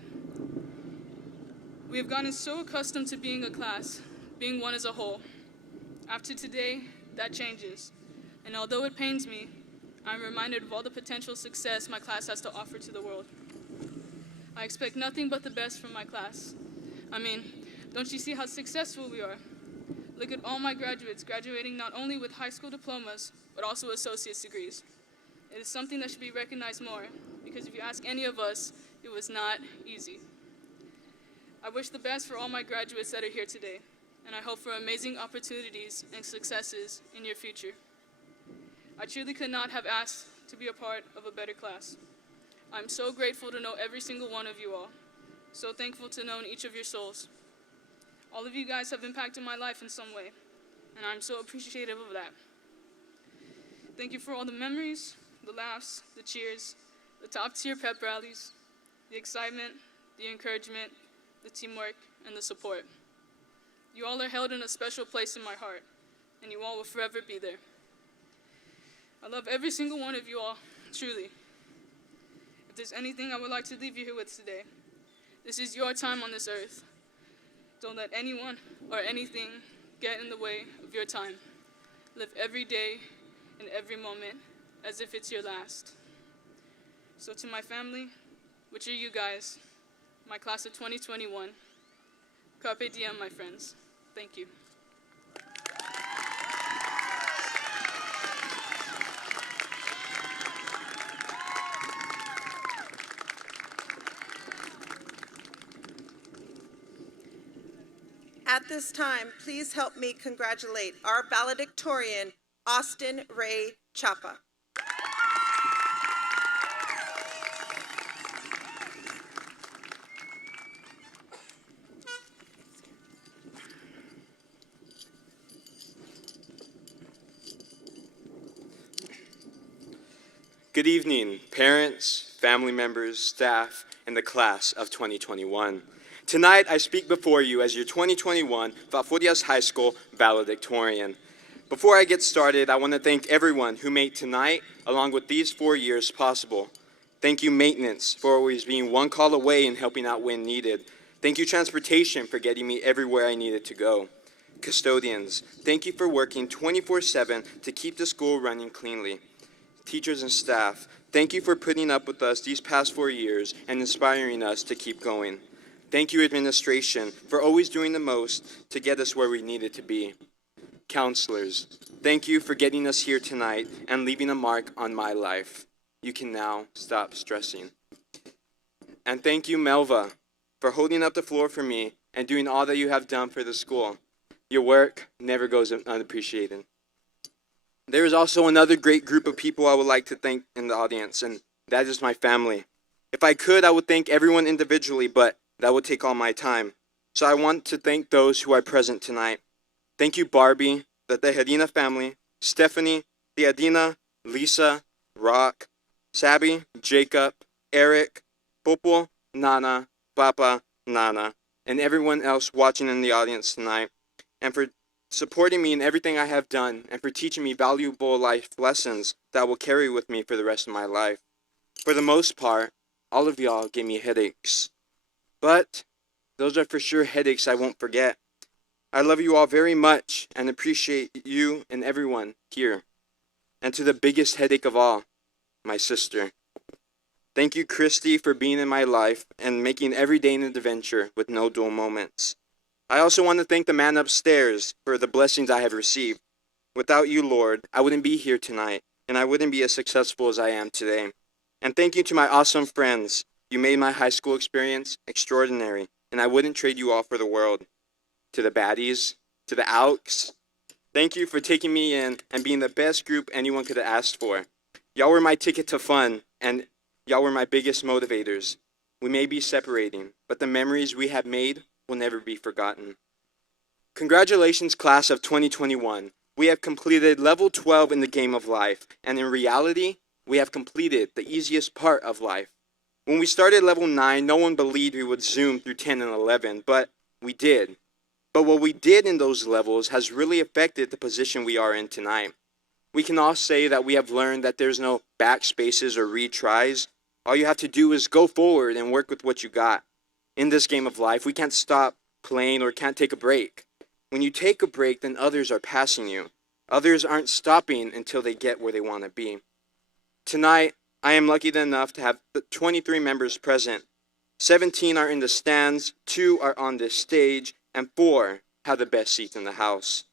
We have gotten so accustomed to being a class, being one as a whole. After today, that changes. And although it pains me, I'm reminded of all the potential success my class has to offer to the world. I expect nothing but the best from my class. I mean, don't you see how successful we are? Look at all my graduates graduating not only with high school diplomas, but also associate's degrees. It is something that should be recognized more, because if you ask any of us, it was not easy. I wish the best for all my graduates that are here today, and I hope for amazing opportunities and successes in your future. I truly could not have asked to be a part of a better class. I'm so grateful to know every single one of you all, so thankful to know each of your souls. All of you guys have impacted my life in some way, and I'm so appreciative of that. Thank you for all the memories, the laughs, the cheers, the top-tier pep rallies, the excitement, the encouragement, the teamwork, and the support. You all are held in a special place in my heart, and you all will forever be there. I love every single one of you all, truly. If there's anything I would like to leave you here with today, this is your time on this earth. Don't let anyone or anything get in the way of your time. Live every day and every moment as if it's your last. So to my family, which are you guys, my class of 2021, carpe diem, my friends. Thank you. At this time, please help me congratulate our valedictorian, Austin Ray Chapa. Good evening, parents, family members, staff, and the class of 2021. Tonight, I speak before you as your 2021 Falfurrias High School valedictorian. Before I get started, I want to thank everyone who made tonight, along with these 4 years, possible. Thank you, maintenance, for always being one call away and helping out when needed. Thank you, transportation, for getting me everywhere I needed to go. Custodians, thank you for working 24/7 to keep the school running cleanly. Teachers and staff, thank you for putting up with us these past 4 years and inspiring us to keep going. Thank you, administration, for always doing the most to get us where we needed to be. Counselors, thank you for getting us here tonight and leaving a mark on my life. You can now stop stressing. And thank you, Melva, for holding up the floor for me and doing all that you have done for the school. Your work never goes unappreciated. There is also another great group of people I would like to thank in the audience, and that is my family. If I could, I would thank everyone individually, but that would take all my time. So I want to thank those who are present tonight. Thank you, Barbie, the Tejerina family, Stephanie, Theadina, Lisa, Rock, Sabby, Jacob, Eric, Popo, Nana, Papa, Nana, and everyone else watching in the audience tonight, and for supporting me in everything I have done, and for teaching me valuable life lessons that will carry with me for the rest of my life. For the most part, all of y'all gave me headaches. But those are for sure headaches I won't forget. I love you all very much and appreciate you and everyone here. And to the biggest headache of all, my sister. Thank you, Christy, for being in my life and making every day an adventure with no dull moments. I also want to thank the man upstairs for the blessings I have received. Without you, Lord, I wouldn't be here tonight, and I wouldn't be as successful as I am today. And thank you to my awesome friends. You made my high school experience extraordinary, and I wouldn't trade you all for the world. To the baddies, to the Alks, thank you for taking me in and being the best group anyone could have asked for. Y'all were my ticket to fun, and y'all were my biggest motivators. We may be separating, but the memories we have made will never be forgotten. Congratulations, class of 2021. We have completed level 12 in the game of life, and in reality, we have completed the easiest part of life. When we started level 9, no one believed we would zoom through 10 and 11, but we did. But what we did in those levels has really affected the position we are in tonight. We can all say that we have learned that there's no backspaces or retries. All you have to do is go forward and work with what you got. In this game of life, we can't stop playing or can't take a break. When you take a break, then others are passing you. Others aren't stopping until they get where they want to be. Tonight, I am lucky enough to have 23 members present. 17 are in the stands, 2 are on this stage, and 4 have the best seats in the house.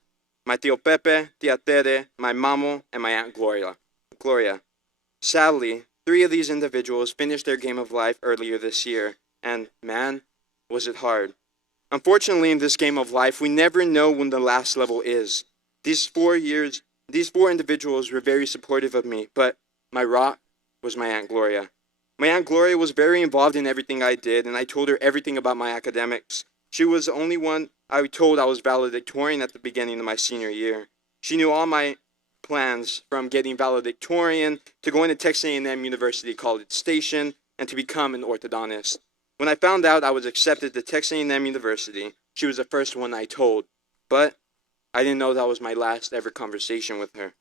My Tío Pepe, Tia Tere, my Mamo, and my Aunt Gloria. Sadly, 3 of these individuals finished their game of life earlier this year, and man, was it hard. Unfortunately, in this game of life, we never know when the last level is. These 4 individuals were very supportive of me, but my rock was my Aunt Gloria. My Aunt Gloria was very involved in everything I did, and I told her everything about my academics. She was the only one I told I was valedictorian at the beginning of my senior year. She knew all my plans, from getting valedictorian to going to Texas A&M University College Station and to become an orthodontist. When I found out I was accepted to Texas A&M University, she was the first one I told, but I didn't know that was my last ever conversation with her.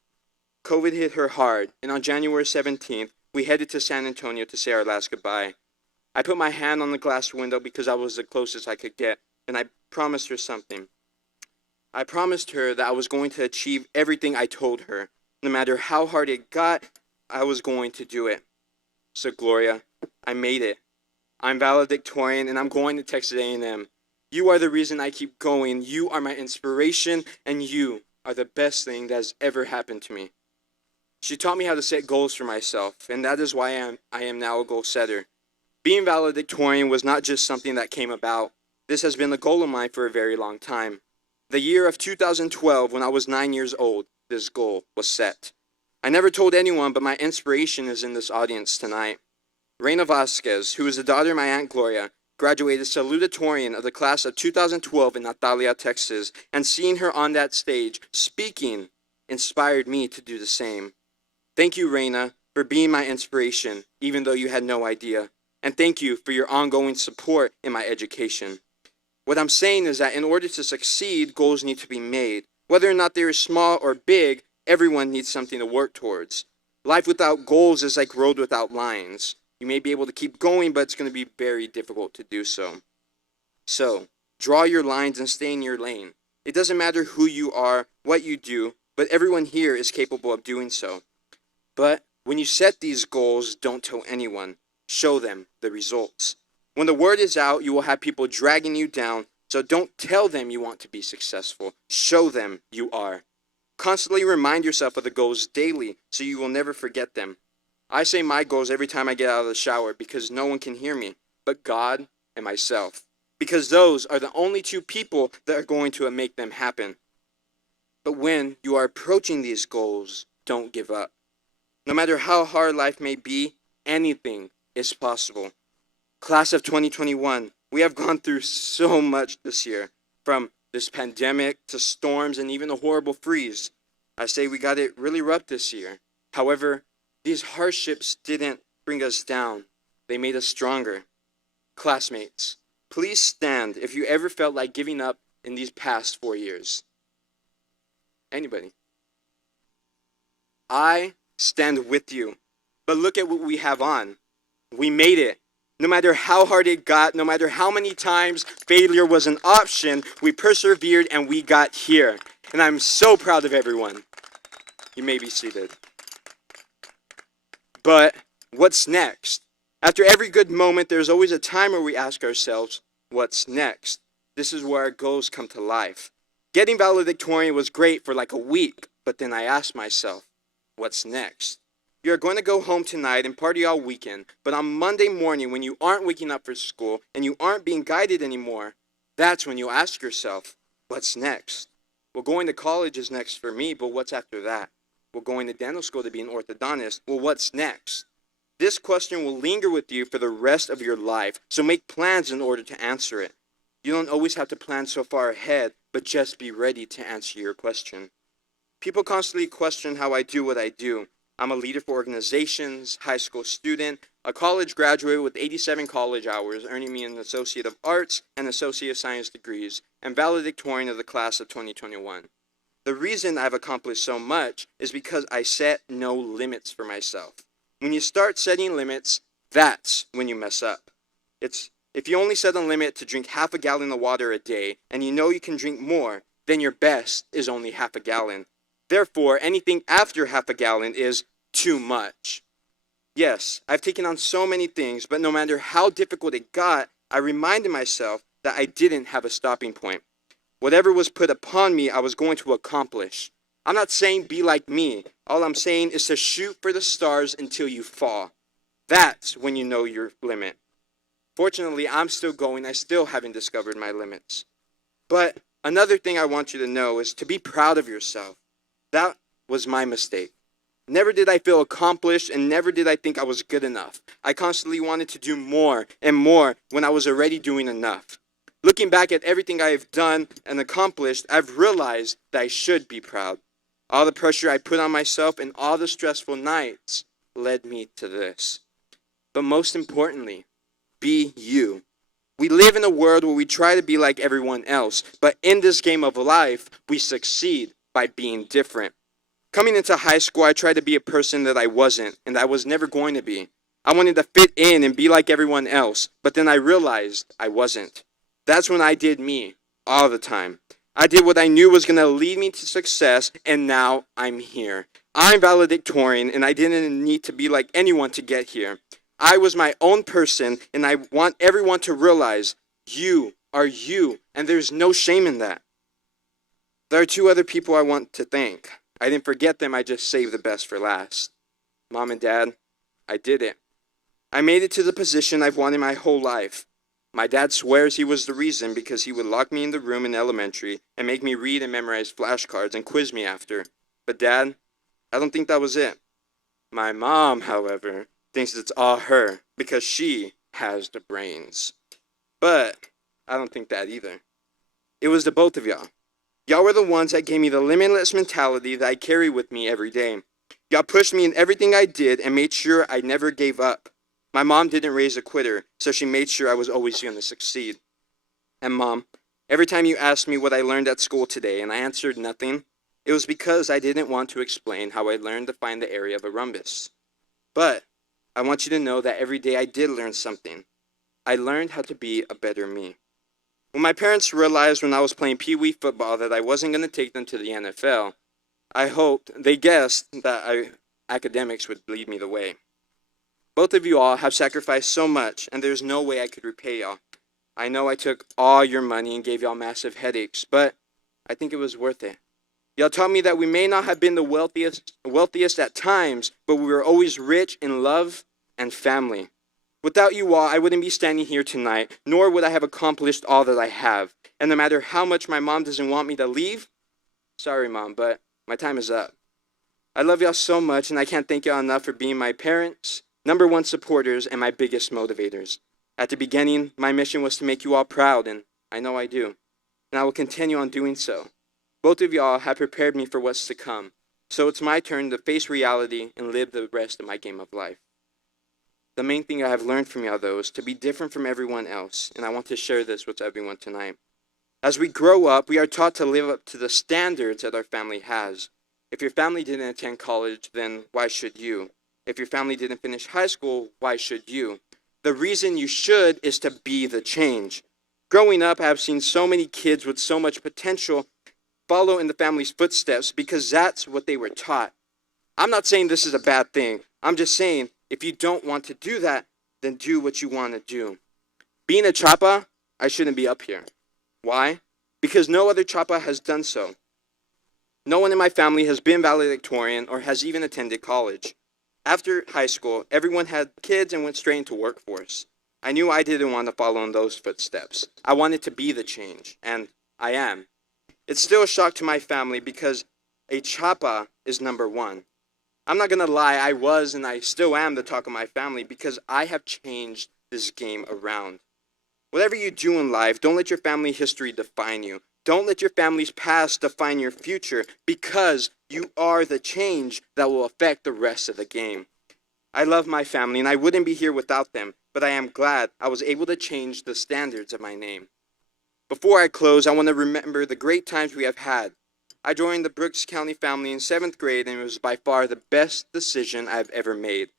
COVID hit her hard, and on January 17th, we headed to San Antonio to say our last goodbye. I put my hand on the glass window because I was the closest I could get, and I promised her something. I promised her that I was going to achieve everything I told her. No matter how hard it got, I was going to do it. So Gloria, I made it. I'm valedictorian, and I'm going to Texas A&M. You are the reason I keep going. You are my inspiration, and you are the best thing that has ever happened to me. She taught me how to set goals for myself, and that is why I am now a goal setter. Being valedictorian was not just something that came about. This has been a goal of mine for a very long time. The year of 2012, when I was 9 years old, this goal was set. I never told anyone, but my inspiration is in this audience tonight. Reina Vasquez, who is the daughter of my Aunt Gloria, graduated salutatorian of the class of 2012 in Natalia, Texas, and seeing her on that stage speaking inspired me to do the same. Thank you, Reina, for being my inspiration, even though you had no idea. And thank you for your ongoing support in my education. What I'm saying is that in order to succeed, goals need to be made. Whether or not they are small or big, everyone needs something to work towards. Life without goals is like road without lines. You may be able to keep going, but it's going to be very difficult to do so. So, draw your lines and stay in your lane. It doesn't matter who you are, what you do, but everyone here is capable of doing so. But when you set these goals, don't tell anyone. Show them the results. When the word is out, you will have people dragging you down, so don't tell them you want to be successful. Show them you are. Constantly remind yourself of the goals daily, so you will never forget them. I say my goals every time I get out of the shower because no one can hear me, but God and myself. Because those are the only 2 people that are going to make them happen. But when you are approaching these goals, don't give up. No matter how hard life may be, anything is possible. Class of 2021, we have gone through so much this year, from this pandemic to storms and even a horrible freeze. I say we got it really rough this year. However, these hardships didn't bring us down. They made us stronger. Classmates, please stand if you ever felt like giving up in these past 4 years. Anybody? I stand with you. But look at what we have on. We made it. No matter how hard it got, no matter how many times failure was an option, we persevered and we got here. And I'm so proud of everyone. You may be seated. But what's next? After every good moment, there's always a time where we ask ourselves, what's next? This is where our goals come to life. Getting valedictorian was great for like a week, but then I asked myself, what's next? You're going to go home tonight and party all weekend, but on Monday morning when you aren't waking up for school and you aren't being guided anymore, that's when you'll ask yourself, what's next? Well, going to college is next for me, but what's after that? Well, going to dental school to be an orthodontist. Well, what's next? This question will linger with you for the rest of your life, so make plans in order to answer it. You don't always have to plan so far ahead, but just be ready to answer your question. People constantly question how I do what I do. I'm a leader for organizations, high school student, a college graduate with 87 college hours, earning me an Associate of Arts and Associate of Science degrees, and valedictorian of the class of 2021. The reason I've accomplished so much is because I set no limits for myself. When you start setting limits, that's when you mess up. If you only set a limit to drink half a gallon of water a day, and you know you can drink more, then your best is only half a gallon. Therefore, anything after half a gallon is too much. Yes, I've taken on so many things, but no matter how difficult it got, I reminded myself that I didn't have a stopping point. Whatever was put upon me, I was going to accomplish. I'm not saying be like me. All I'm saying is to shoot for the stars until you fall. That's when you know your limit. Fortunately, I'm still going. I still haven't discovered my limits. But another thing I want you to know is to be proud of yourself. That was my mistake. Never did I feel accomplished, and never did I think I was good enough. I constantly wanted to do more and more when I was already doing enough. Looking back at everything I have done and accomplished, I've realized that I should be proud. All the pressure I put on myself and all the stressful nights led me to this. But most importantly, be you. We live in a world where we try to be like everyone else, but in this game of life, we succeed by being different. Coming into high school, I tried to be a person that I wasn't, and I was never going to be. I wanted to fit in and be like everyone else, but then I realized I wasn't. That's when I did me, all the time. I did what I knew was going to lead me to success, and now I'm here. I'm valedictorian, and I didn't need to be like anyone to get here. I was my own person, and I want everyone to realize you are you, and there's no shame in that. There are two other people I want to thank. I didn't forget them, I just saved the best for last. Mom and Dad, I did it. I made it to the position I've wanted my whole life. My dad swears he was the reason because he would lock me in the room in elementary and make me read and memorize flashcards and quiz me after. But Dad, I don't think that was it. My mom, however, thinks it's all her because she has the brains. But I don't think that either. It was the both of y'all. Y'all were the ones that gave me the limitless mentality that I carry with me every day. Y'all pushed me in everything I did and made sure I never gave up. My mom didn't raise a quitter, so she made sure I was always going to succeed. And Mom, every time you asked me what I learned at school today and I answered nothing, it was because I didn't want to explain how I learned to find the area of a rhombus. But I want you to know that every day I did learn something. I learned how to be a better me. When my parents realized when I was playing Pee-wee football that I wasn't going to take them to the NFL, they guessed that academics would lead me the way. Both of you all have sacrificed so much, and there's no way I could repay y'all. I know I took all your money and gave y'all massive headaches, but I think it was worth it. Y'all taught me that we may not have been the wealthiest at times, but we were always rich in love and family. Without you all, I wouldn't be standing here tonight, nor would I have accomplished all that I have. And no matter how much my mom doesn't want me to leave, sorry, Mom, but my time is up. I love y'all so much, and I can't thank y'all enough for being my parents, #1 supporters, and my biggest motivators. At the beginning, my mission was to make you all proud, and I know I do. And I will continue on doing so. Both of y'all have prepared me for what's to come, so it's my turn to face reality and live the rest of my game of life. The main thing I have learned from y'all, though, is to be different from everyone else, and I want to share this with everyone tonight. As we grow up, we are taught to live up to the standards that our family has. If your family didn't attend college, then why should you? If your family didn't finish high school, why should you? The reason you should is to be the change. Growing up, I have seen so many kids with so much potential follow in the family's footsteps because that's what they were taught. I'm not saying this is a bad thing. I'm just saying, if you don't want to do that, then do what you want to do. Being a chapa, I shouldn't be up here. Why? Because no other chapa has done so. No one in my family has been valedictorian or has even attended college. After high school, everyone had kids and went straight into workforce. I knew I didn't want to follow in those footsteps. I wanted to be the change, and I am. It's still a shock to my family because A chapa is number one. I'm not gonna lie, I was and I still am the talk of my family because I have changed this game around. Whatever you do in life, don't let your family history define you. Don't let your family's past define your future because you are the change that will affect the rest of the game. I love my family and I wouldn't be here without them, but I am glad I was able to change the standards of my name. Before I close, I want to remember the great times we have had. I joined the Brooks County family in 7th grade and it was by far the best decision I've ever made.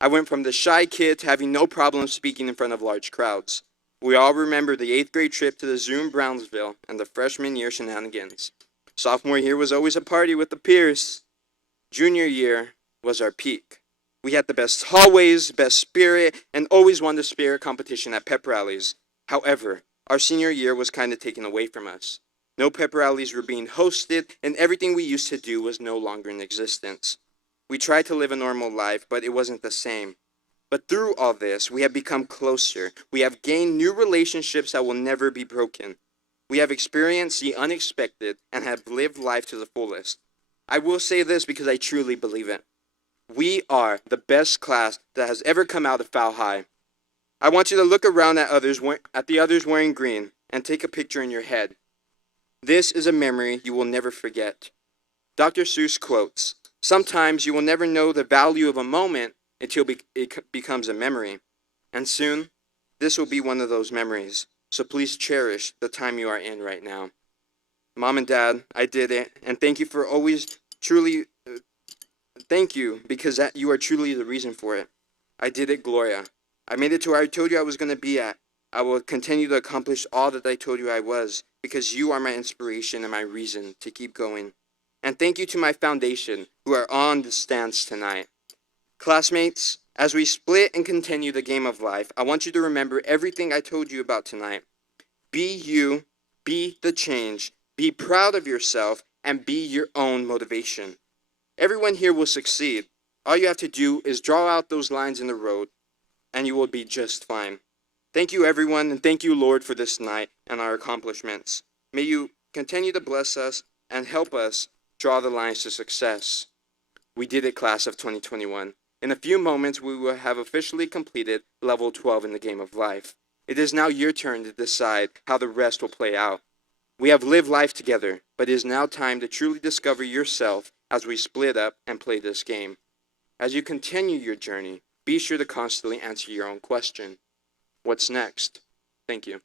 I went from the shy kid to having no problem speaking in front of large crowds. We all remember the 8th grade trip to the Zoom Brownsville and the freshman year shenanigans. Sophomore year was always a party with the peers. Junior year was our peak. We had the best hallways, best spirit, and always won the spirit competition at pep rallies. However, our senior year was kind of taken away from us. No pep rallies were being hosted, and everything we used to do was no longer in existence. We tried to live a normal life, but it wasn't the same. But through all this, we have become closer. We have gained new relationships that will never be broken. We have experienced the unexpected and have lived life to the fullest. I will say this because I truly believe it. We are the best class that has ever come out of Foul High. I want you to look around at the others wearing green and take a picture in your head. This is a memory you will never forget. Dr. Seuss quotes, "Sometimes you will never know the value of a moment until it becomes a memory. And soon, this will be one of those memories. So please cherish the time you are in right now." Mom and Dad, I did it, and thank you for always thank you because you are truly the reason for it. I did it, Gloria. I made it to where I told you I was going to be at. I will continue to accomplish all that I told you I was because you are my inspiration and my reason to keep going. And thank you to my foundation who are on the stands tonight. Classmates, as we split and continue the game of life, I want you to remember everything I told you about tonight. Be you, be the change, be proud of yourself, and be your own motivation. Everyone here will succeed. All you have to do is draw out those lines in the road, and you will be just fine. Thank you, everyone, and thank you, Lord, for this night and our accomplishments. May you continue to bless us and help us draw the lines to success. We did it, class of 2021. In a few moments, we will have officially completed level 12 in the game of life. It is now your turn to decide how the rest will play out. We have lived life together, but it is now time to truly discover yourself as we split up and play this game. As you continue your journey, be sure to constantly answer your own question. What's next? Thank you.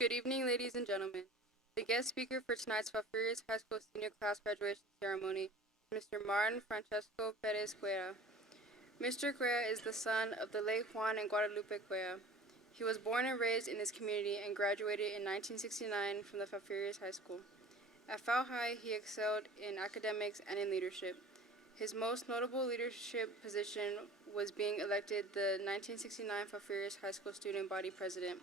Good evening, ladies and gentlemen. The guest speaker for tonight's Falfurrias High School Senior Class Graduation Ceremony is Mr. Martin Francesco Perez Cuera. Mr. Cuera is the son of the late Juan and Guadalupe Cuera. He was born and raised in this community and graduated in 1969 from the Falfurrias High School. At Foul High, he excelled in academics and in leadership. His most notable leadership position was being elected the 1969 Falfurrias High School Student Body President.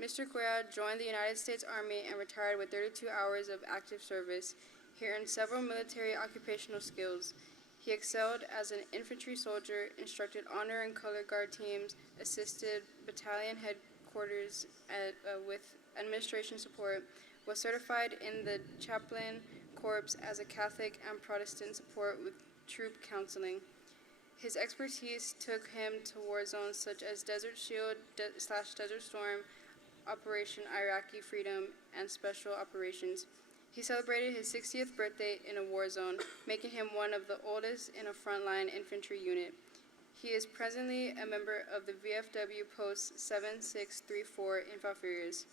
Mr. Cuera joined the United States Army and retired with 32 hours of active service. He earned several military occupational skills. He excelled as an infantry soldier, instructed honor and color guard teams, assisted battalion headquarters with administration support, was certified in the chaplain corps as a Catholic and Protestant support with troop counseling. His expertise took him to war zones such as Desert Shield / Desert Storm, Operation Iraqi Freedom, and Special Operations. He celebrated his 60th birthday in a war zone, making him one of the oldest in a frontline infantry unit. He is presently a member of the VFW Post 7634 in Falfurrias.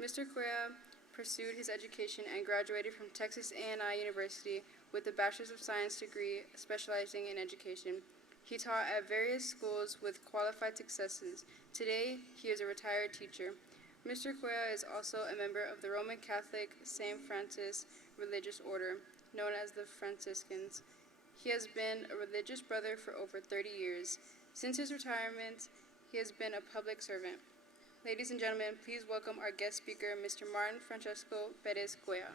Mr. Cuera pursued his education and graduated from Texas A&I University with a Bachelor's of Science degree specializing in education. He taught at various schools with qualified successes. Today, he is a retired teacher. Mr. Cuera is also a member of the Roman Catholic St. Francis religious order, known as the Franciscans. He has been a religious brother for over 30 years. Since his retirement, he has been a public servant. Ladies and gentlemen, please welcome our guest speaker, Mr. Martin Francesco Perez Cuellar.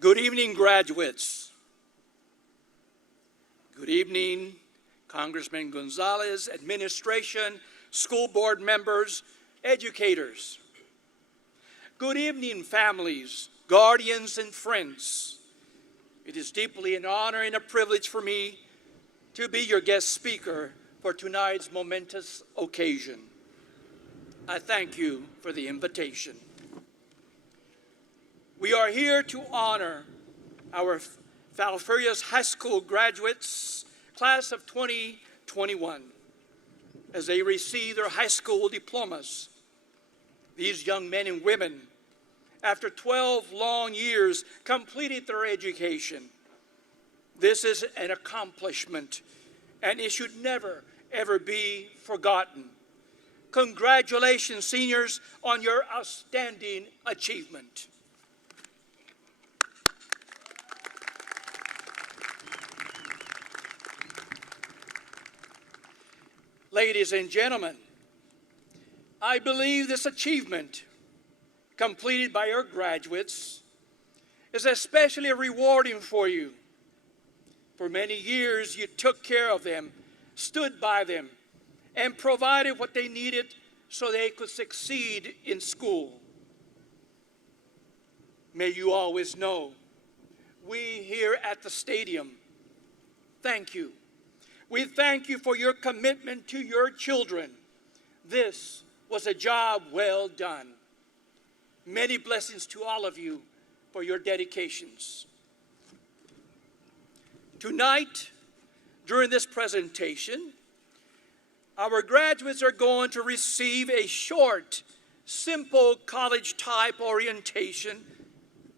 Good evening, graduates. Good evening, Congressman Gonzalez, administration, school board members, educators. Good evening, families, guardians, and friends. It is deeply an honor and a privilege for me to be your guest speaker for tonight's momentous occasion. I thank you for the invitation. We are here to honor our Falfurrias High School graduates, class of 2021, as they receive their high school diplomas. These young men and women, after 12 long years, completed their education. This is an accomplishment, and it should never, ever be forgotten. Congratulations, seniors, on your outstanding achievement. Ladies and gentlemen, I believe this achievement, completed by your graduates, is especially rewarding for you. For many years, you took care of them, stood by them, and provided what they needed so they could succeed in school. May you always know, we here at the stadium, thank you. We thank you for your commitment to your children. This was a job well done. Many blessings to all of you for your dedications. Tonight, during this presentation, our graduates are going to receive a short, simple college-type orientation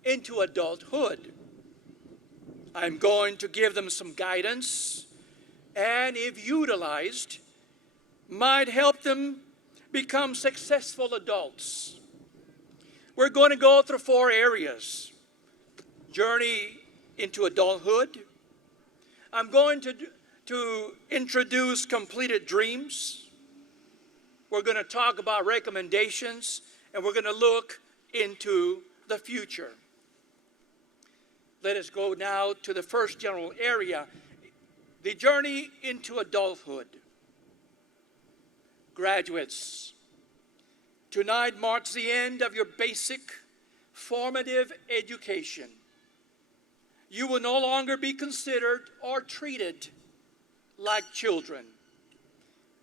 into adulthood. I'm going to give them some guidance, and if utilized, might help them become successful adults. We're going to go through 4 areas. Journey into adulthood. I'm going to introduce completed dreams. We're going to talk about recommendations, and we're going to look into the future. Let us go now to the first general area, the journey into adulthood. Graduates, tonight marks the end of your basic formative education. You will no longer be considered or treated like children.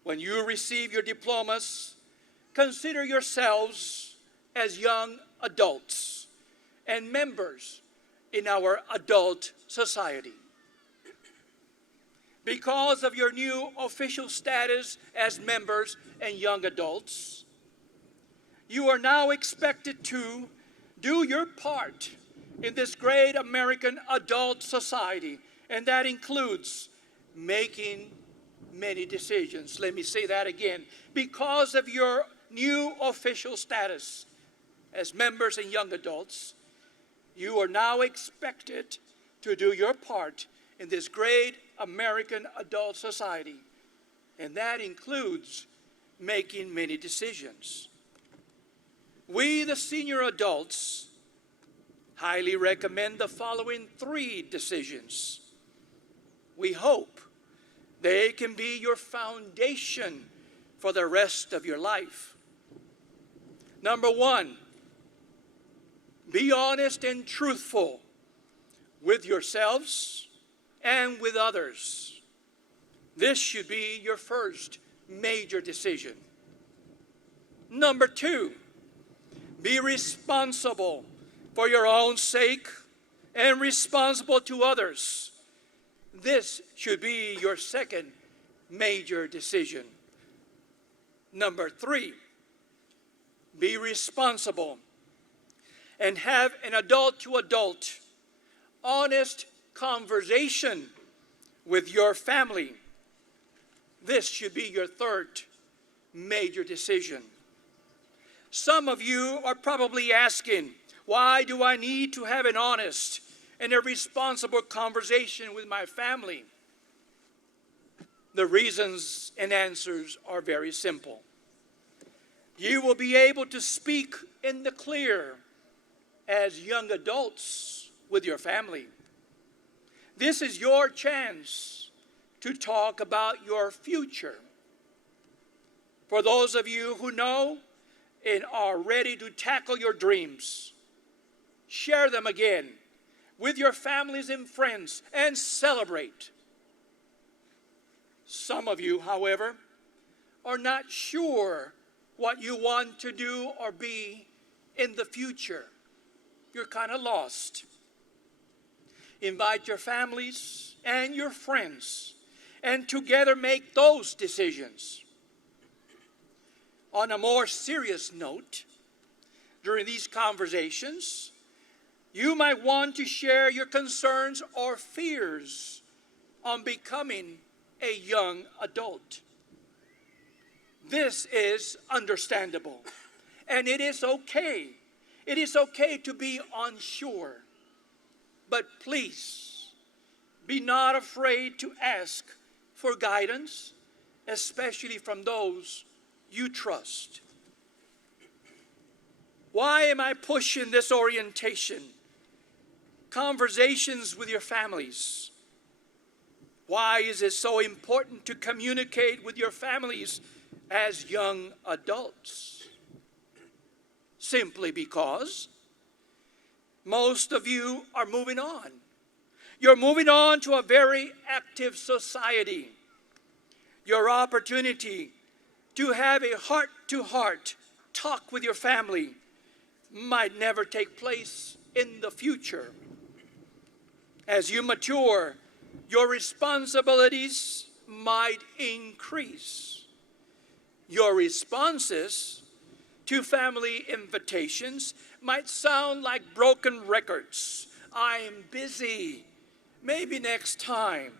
When you receive your diplomas, consider yourselves as young adults and members in our adult society. Because of your new official status as members and young adults, you are now expected to do your part in this great American adult society, and that includes making many decisions. Let me say that again. Because of your new official status as members and young adults, you are now expected to do your part in this great American adult society, and that includes making many decisions. We, the senior adults, highly recommend the following 3 decisions. We hope they can be your foundation for the rest of your life. Number 1, be honest and truthful with yourselves and with others. This should be your first major decision. Number 2, be responsible for your own sake and responsible to others. This should be your second major decision. Number 3, be responsible, and have an adult-to-adult, honest conversation with your family. This should be your third major decision. Some of you are probably asking, why do I need to have an honest and a responsible conversation with my family? The reasons and answers are very simple. You will be able to speak in the clear as young adults with your family. This is your chance to talk about your future. For those of you who know and are ready to tackle your dreams, share them again with your families and friends and celebrate. Some of you, however, are not sure what you want to do or be in the future. You're kind of lost. Invite your families and your friends and together make those decisions. On a more serious note, during these conversations, you might want to share your concerns or fears on becoming a young adult. This is understandable, and it is okay. It is okay to be unsure. But please, be not afraid to ask for guidance, especially from those you trust. Why am I pushing this orientation? Conversations with your families. Why is it so important to communicate with your families as young adults? Simply because most of you are moving on. You're moving on to a very active society. Your opportunity to have a heart-to-heart talk with your family might never take place in the future. As you mature, your responsibilities might increase. Your responses to family invitations might sound like broken records. I'm busy. Maybe next time.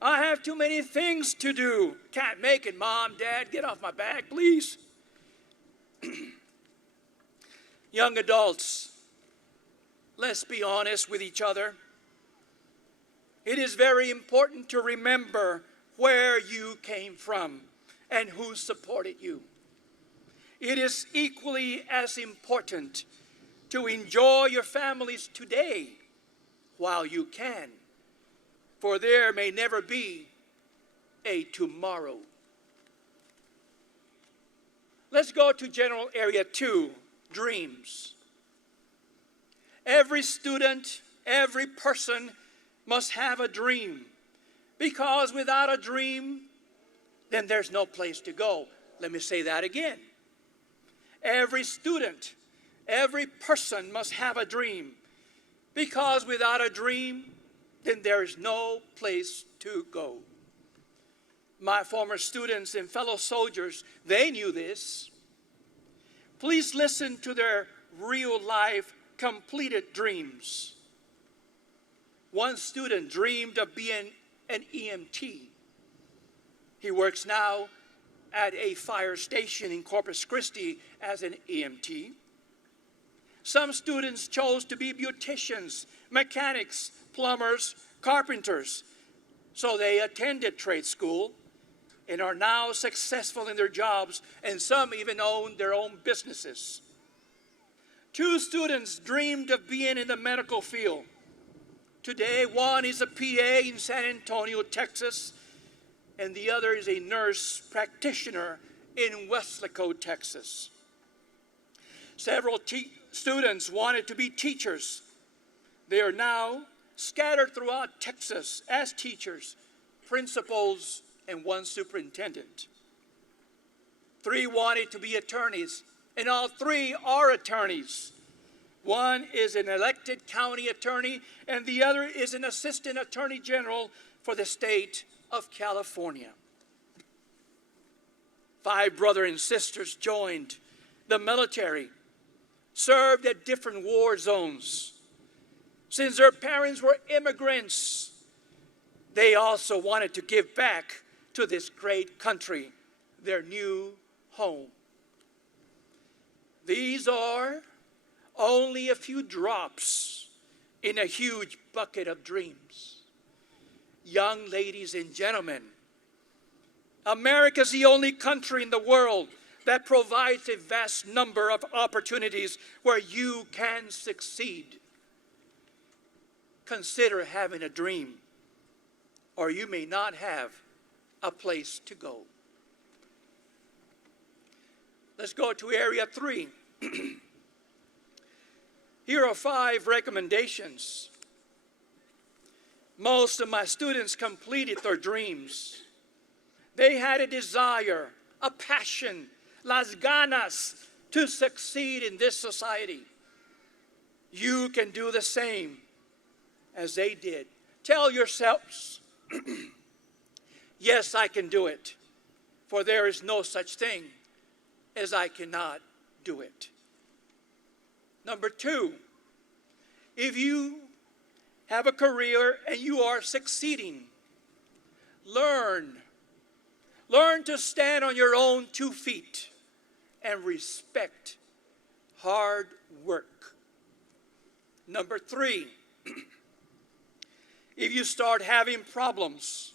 I have too many things to do. Can't make it, Mom, Dad. Get off my back, please. Young adults, let's be honest with each other. It is very important to remember where you came from and who supported you. It is equally as important to enjoy your families today while you can, for there may never be a tomorrow. Let's go to general area 2, dreams. Every student, every person must have a dream, because without a dream, then there's no place to go. Let me say that again. Every student, every person must have a dream, because without a dream, then there is no place to go. My former students and fellow soldiers, they knew this. Please listen to their real-life completed dreams. One student dreamed of being an EMT. He works now at a fire station in Corpus Christi as an EMT. Some students chose to be beauticians, mechanics, plumbers, carpenters. So they attended trade school and are now successful in their jobs, and some even own their own businesses. 2 students dreamed of being in the medical field. Today, one is a PA in San Antonio, Texas, and the other is a nurse practitioner in Weslaco, Texas. Several students wanted to be teachers. They are now scattered throughout Texas as teachers, principals, and one superintendent. 3 wanted to be attorneys, and all 3 are attorneys. One is an elected county attorney, and the other is an assistant attorney general for the state of California. 5 brothers and sisters joined the military, served at different war zones. Since their parents were immigrants, they also wanted to give back to this great country, their new home. These are only a few drops in a huge bucket of dreams. Young ladies and gentlemen, America is the only country in the world that provides a vast number of opportunities where you can succeed. Consider having a dream, or you may not have a place to go. Let's go to area 3. Here are 5 recommendations. Most of my students completed their dreams. They had a desire, a passion, las ganas to succeed in this society. You can do the same as they did. Tell yourselves, yes, I can do it, for there is no such thing as I cannot do it. Number 2, if you have a career and you are succeeding, learn to stand on your own 2 feet and respect hard work. Number 3, if you start having problems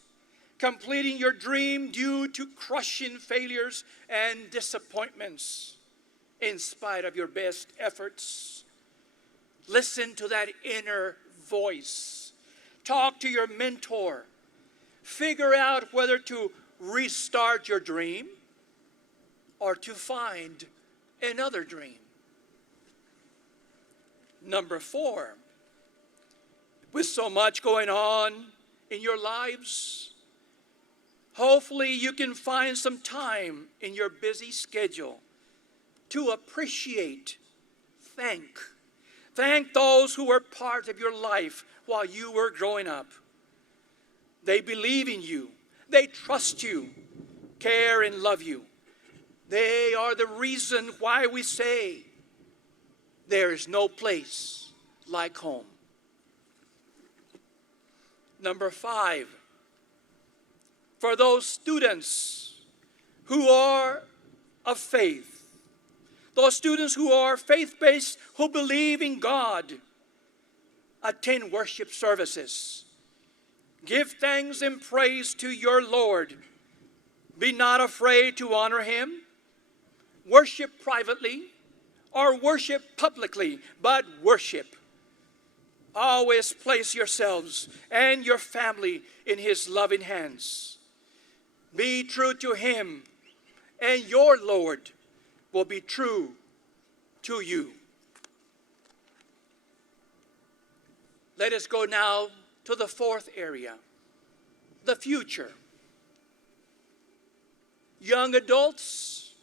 completing your dream due to crushing failures and disappointments, in spite of your best efforts, listen to that inner voice. Talk to your mentor. Figure out whether to restart your dream or to find another dream. Number 4, with so much going on in your lives, hopefully you can find some time in your busy schedule to appreciate, thank those who were part of your life while you were growing up. They believe in you. They trust you, care and love you. They are the reason why we say there is no place like home. Number 5, for those students who are of faith, those students who are faith-based, who believe in God, attend worship services. Give thanks and praise to your Lord. Be not afraid to honor Him. Worship privately or worship publicly, but worship. Always place yourselves and your family in His loving hands. Be true to Him, and your Lord will be true to you. Let us go now to the 4th area, the future. Young adults,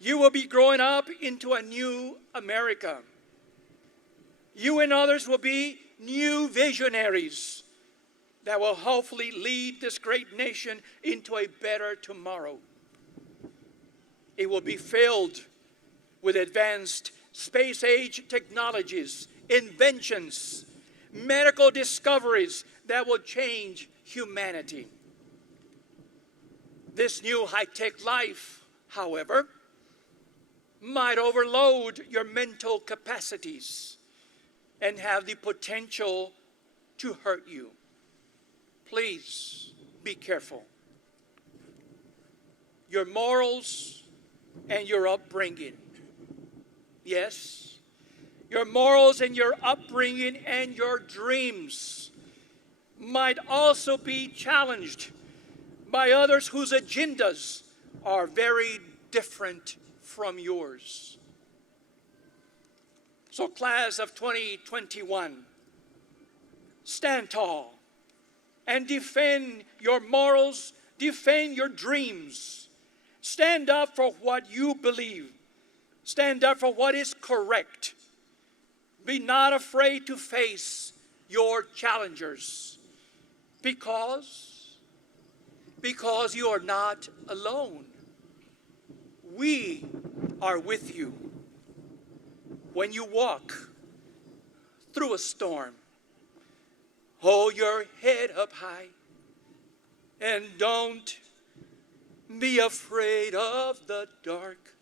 you will be growing up into a new America. You and others will be new visionaries that will hopefully lead this great nation into a better tomorrow. It will be filled with advanced space-age technologies, inventions, medical discoveries that will change humanity. This new high-tech life, however, might overload your mental capacities and have the potential to hurt you. Please be careful. Your morals and your upbringing. Yes, your morals and your upbringing and your dreams might also be challenged by others whose agendas are very different from yours. So, class of 2021, stand tall and defend your morals, defend your dreams. Stand up for what you believe. Stand up for what is correct. Be not afraid to face your challengers because you are not alone. We are with you when you walk through a storm. Hold your head up high and don't be afraid of the dark.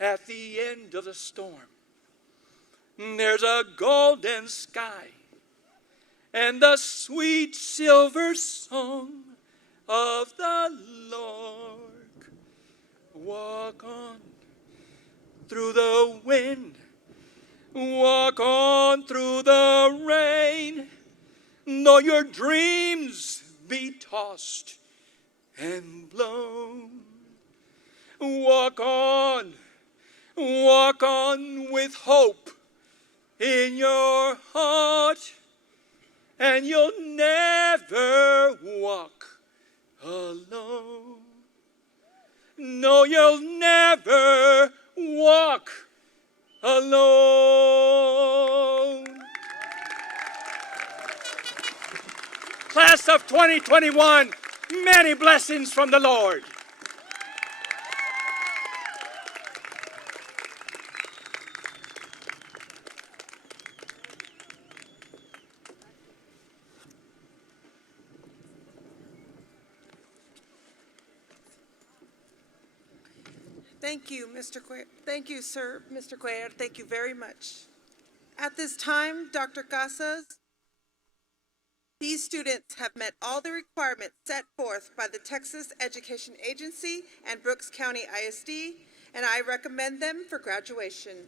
At the end of the storm, there's a golden sky and the sweet silver song of the Lord. Walk on through the wind, walk on through the rain, though your dreams be tossed and blown. Walk on with hope in your heart, and you'll never walk alone. No, you'll never walk alone. Class of 2021, many blessings from the Lord. Thank you, Mr. Cuellar. Thank you, sir, Mr. Cuellar. Thank you very much. At this time, Dr. Casas, these students have met all the requirements set forth by the Texas Education Agency and Brooks County ISD, and I recommend them for graduation.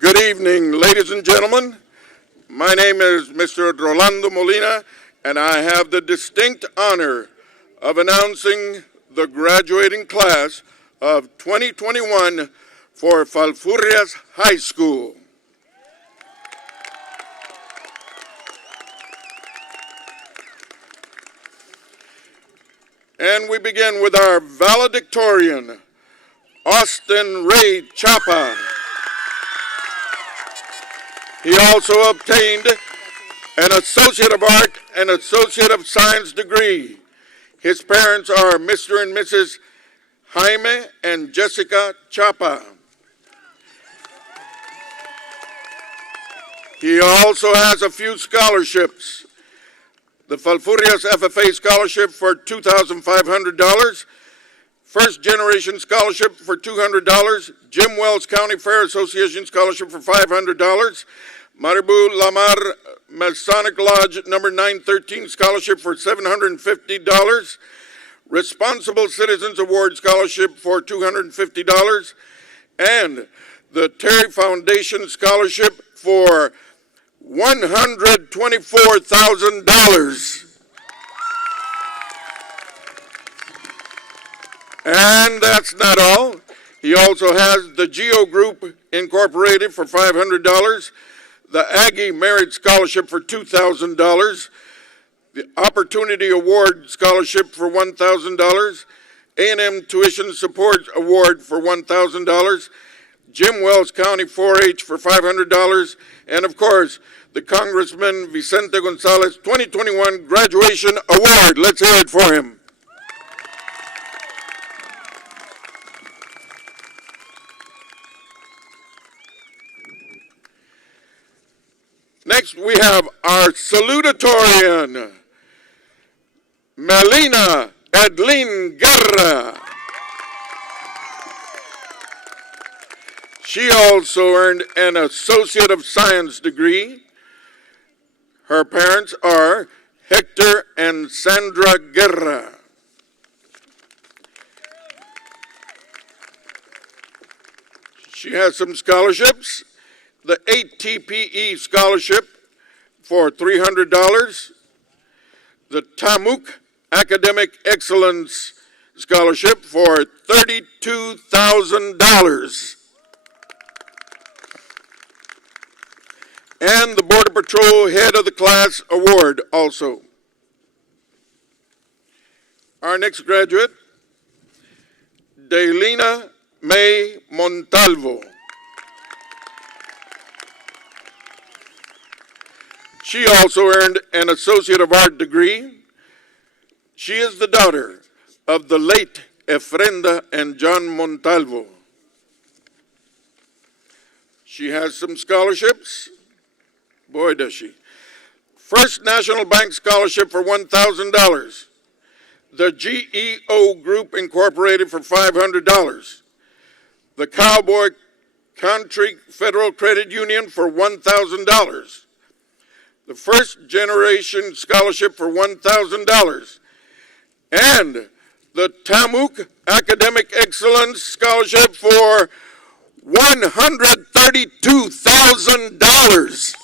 Good evening, ladies and gentlemen. My name is Mr. Rolando Molina, and I have the distinct honor of announcing the graduating class of 2021 for Falfurrias High School. And we begin with our valedictorian, Austin Ray Chapa. He also obtained an Associate of Art and Associate of Science degree. His parents are Mr. and Mrs. Jaime and Jessica Chapa. He also has a few scholarships. The Falfurrias FFA Scholarship for $2,500, First Generation Scholarship for $200, Jim Wells County Fair Association Scholarship for $500, Maribu Lamar Masonic Lodge number 913 Scholarship for $750, Responsible Citizens Award Scholarship for $250, and the Terry Foundation Scholarship for $124,000. And that's not all. He also has the Geo Group Incorporated for $500, the Aggie Merit Scholarship for $2,000, the Opportunity Award Scholarship for $1,000, A&M Tuition Support Award for $1,000, Jim Wells County 4-H for $500, and of course, the Congressman Vicente Gonzalez 2021 Graduation Award. Let's hear it for him. Next, we have our salutatorian, Melina Edlin Guerra. She also earned an Associate of Science degree. Her parents are Hector and Sandra Guerra. She has some scholarships. The ATPE scholarship for $300. The Tamuk Academic Excellence Scholarship for $32,000. And the Border Patrol Head of the Class Award also. Our next graduate, Daylina May Montalvo. She also earned an Associate of Art degree. She is the daughter of the late Efrenda and John Montalvo. She has some scholarships. Boy, does she. First National Bank Scholarship for $1,000. The GEO Group Incorporated for $500. The Cowboy Country Federal Credit Union for $1,000. The First Generation Scholarship for $1,000. And the Tamuk Academic Excellence Scholarship for $132,000.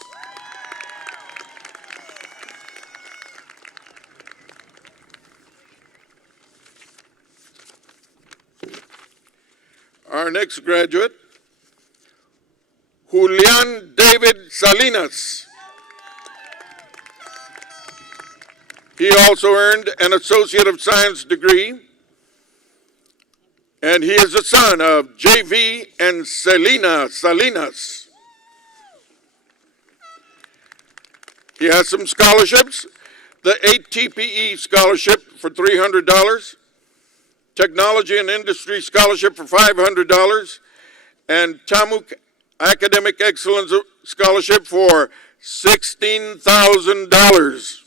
Our next graduate, Julian David Salinas. He also earned an Associate of Science degree, and he is the son of J.V. and Selena Salinas. He has some scholarships. The ATPE scholarship for $300, Technology and Industry Scholarship for $500, and Tamuk Academic Excellence Scholarship for $16,000.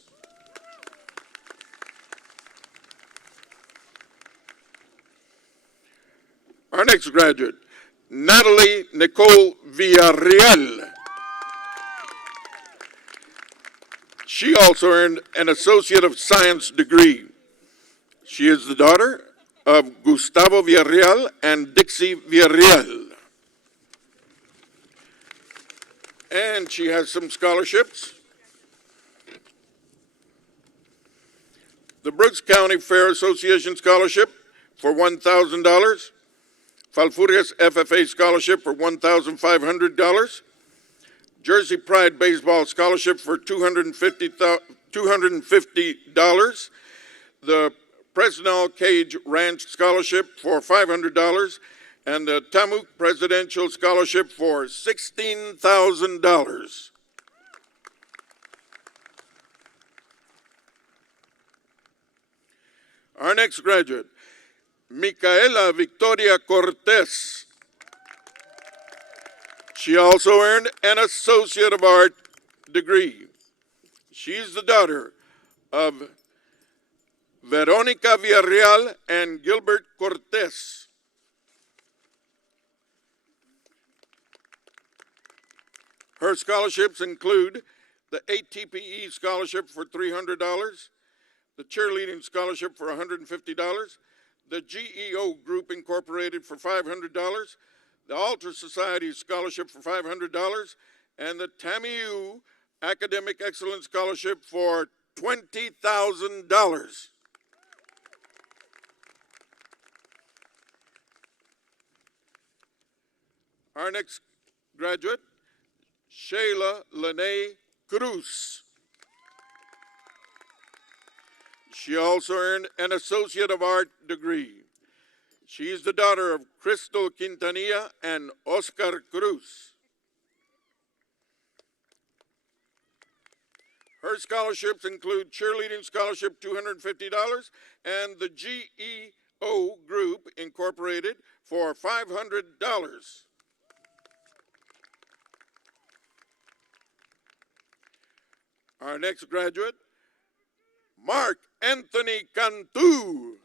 Our next graduate, Natalie Nicole Villarreal. She also earned an Associate of Science degree. She is the daughter of Gustavo Villarreal and Dixie Villarreal. And she has some scholarships. The Brooks County Fair Association Scholarship for $1,000. Falfurrias FFA Scholarship for $1,500. Jersey Pride Baseball Scholarship for $250. The Presnell Cage Ranch Scholarship for $500. And the Tamuk Presidential Scholarship for $16,000. Our next graduate, Micaela Victoria Cortez. She also earned an Associate of Art degree. She's the daughter of Veronica Villarreal and Gilbert Cortez. Her scholarships include the ATPE Scholarship for $300, the Cheerleading Scholarship for $150, the GEO Group Incorporated for $500, the Altar Society Scholarship for $500, and the TAMIU Academic Excellence Scholarship for $20,000. Our next graduate, Shayla Lene Cruz. She also earned an Associate of Art degree. She is the daughter of Crystal Quintanilla and Oscar Cruz. Her scholarships include Cheerleading Scholarship $250 and the GEO Group Incorporated for $500. Our next graduate, Mark Anthony Cantu.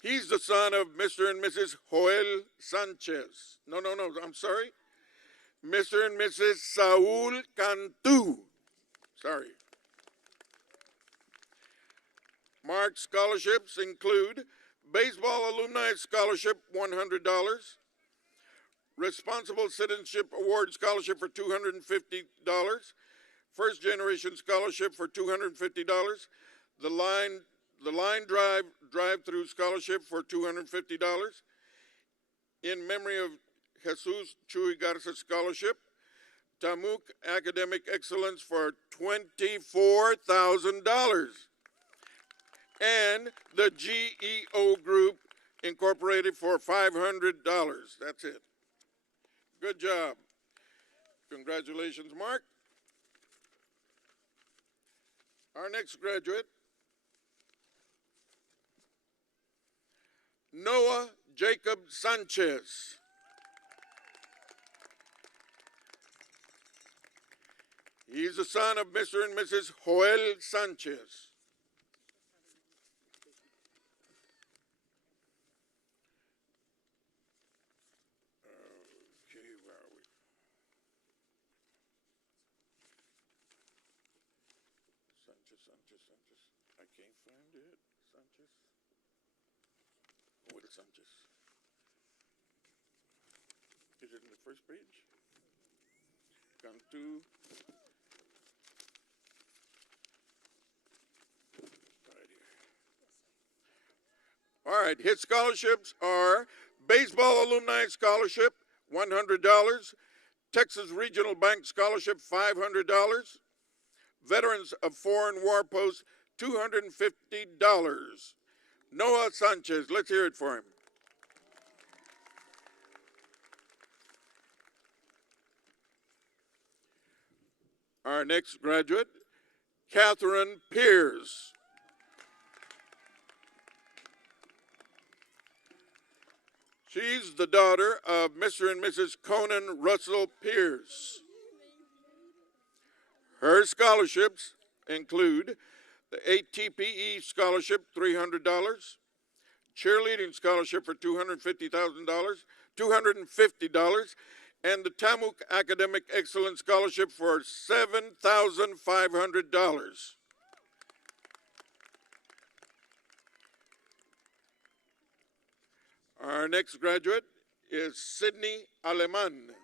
He's the son of Mr. and Mrs. Joel Sanchez. No, I'm sorry. Mr. and Mrs. Saul Cantu. Sorry. Mark's scholarships include Baseball Alumni Scholarship, $100. Responsible Citizenship Award Scholarship for $250. First Generation Scholarship for $250. The Line Drive-Through Scholarship for $250. In memory of Jesus Chuy Garza Scholarship. Tamuk Academic Excellence for $24,000. And the GEO Group Incorporated for $500. That's it. Good job. Congratulations, Mark. Our next graduate, Noah Jacob Sanchez. He's the son of Mr. and Mrs. Joel Sanchez. Okay, where are we? Sanchez. I can't find it. Sanchez. Joel Sanchez. Is it in the first page? Cantu. All right, his scholarships are Baseball Alumni Scholarship, $100. Texas Regional Bank Scholarship, $500. Veterans of Foreign War Posts, $250. Noah Sanchez, let's hear it for him. Our next graduate, Catherine Pierce. She's the daughter of Mr. and Mrs. Conan Russell Pierce. Her scholarships include the ATPE Scholarship, $300, Cheerleading Scholarship for $250, and the Tamuk Academic Excellence Scholarship for $7,500. Our next graduate is Sydney Aleman.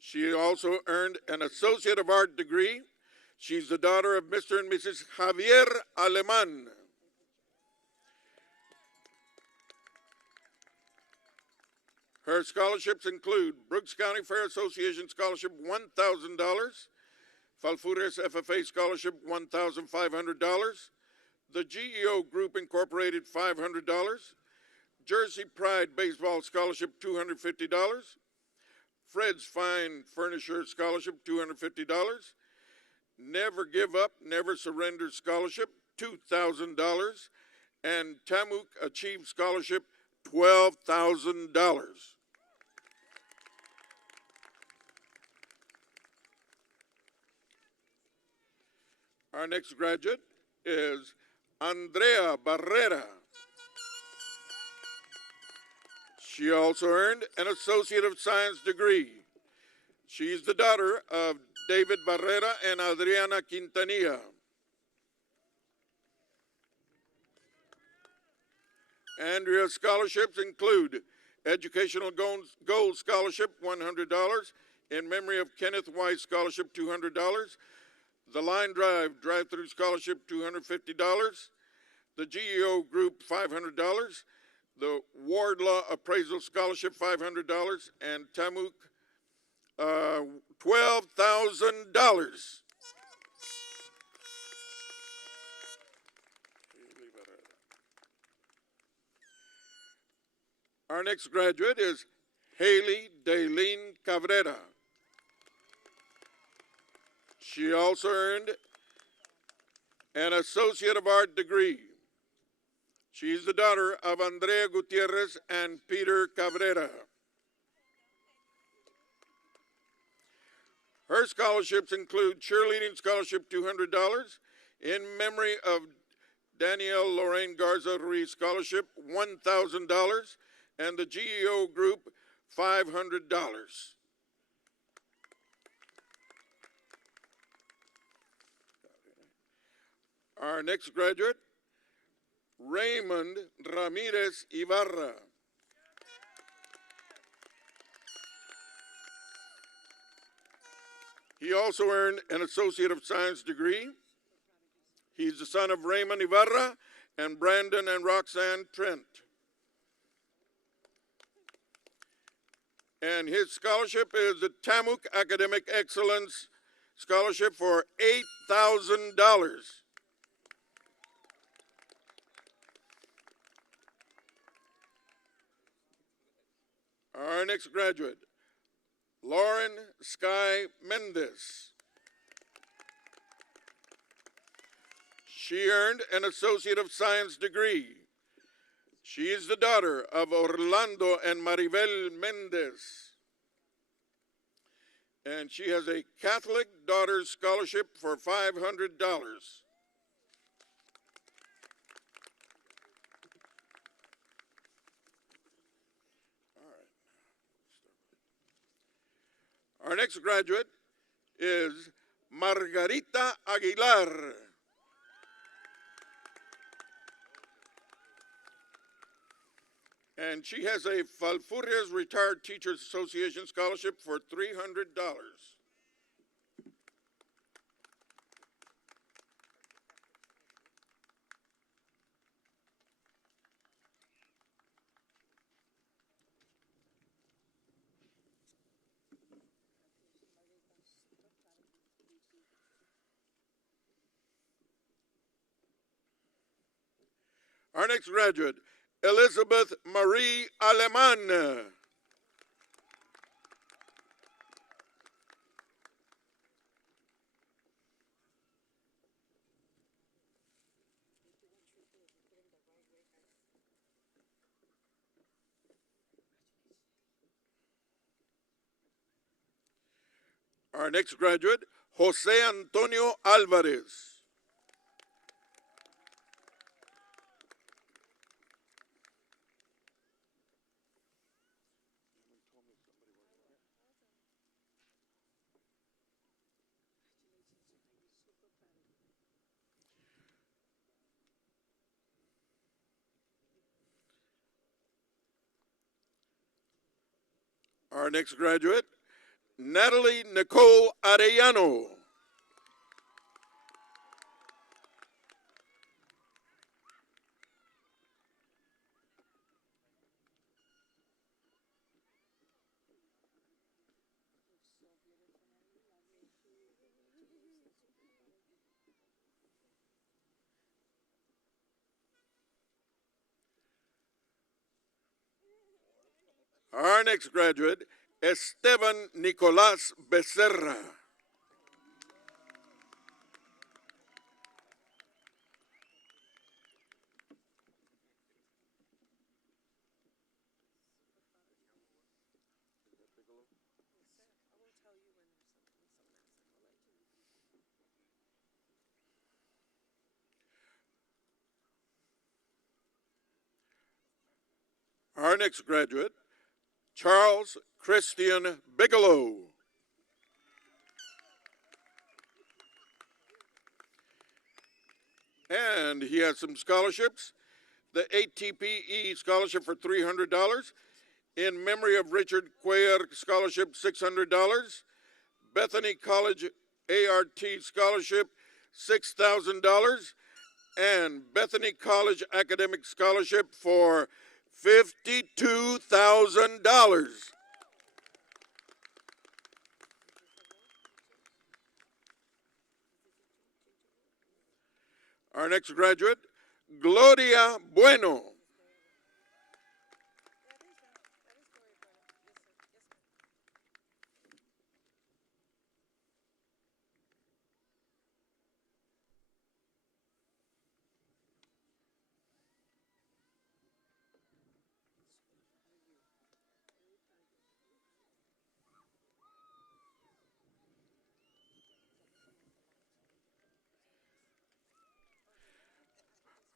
She also earned an Associate of Art degree. She's the daughter of Mr. and Mrs. Javier Aleman. Her scholarships include Brooks County Fair Association Scholarship, $1,000. Falfurrias FFA Scholarship, $1,500. The GEO Group Incorporated, $500. Jersey Pride Baseball Scholarship, $250. Fred's Fine Furniture Scholarship, $250. Never Give Up, Never Surrender Scholarship, $2,000. And Tamuk Achieve Scholarship, $12,000. Our next graduate is Andrea Barrera. She also earned an Associate of Science degree. She's the daughter of David Barrera and Adriana Quintanilla. Andrea's scholarships include Educational Gold Scholarship, $100. In memory of Kenneth Weiss Scholarship, $200. The Line Drive-Through Scholarship, $250. The GEO Group, $500. The Wardlaw Appraisal Scholarship, $500. And Tamuk, $12,000. Our next graduate is Haley Daylene Cabrera. She also earned an Associate of Art degree. She is the daughter of Andrea Gutierrez and Peter Cabrera. Her scholarships include cheerleading scholarship $200, in memory of Danielle Lorraine Garza Ruiz scholarship $1,000, and the GEO group $500. Our next graduate, Raymond Ramirez Ibarra. He also earned an Associate of Science degree. He's the son of Raymond Ibarra and Brandon and Roxanne Trent. And his scholarship is the Tamuk Academic Excellence Scholarship for $8,000. Our next graduate, Lauren Sky Mendez. She earned an Associate of Science degree. She is the daughter of Orlando and Maribel Mendez. And she has a Catholic Daughters Scholarship for $500. Our next graduate is Margarita Aguilar. And she has a Falfurrias Retired Teachers Association scholarship for $300. Our next graduate, Elizabeth Marie Aleman. Our next graduate, Jose Antonio Alvarez. Our next graduate, Natalie Nicole Arellano. Our next graduate, Esteban Nicolás Becerra. Our next graduate, Charles Christian Bigelow. And he has some scholarships. The ATPE scholarship for $300. In memory of Richard Cuellar scholarship, $600. Bethany College ART scholarship, $6,000. And Bethany College academic scholarship for $52,000. Our next graduate, Gloria Bueno.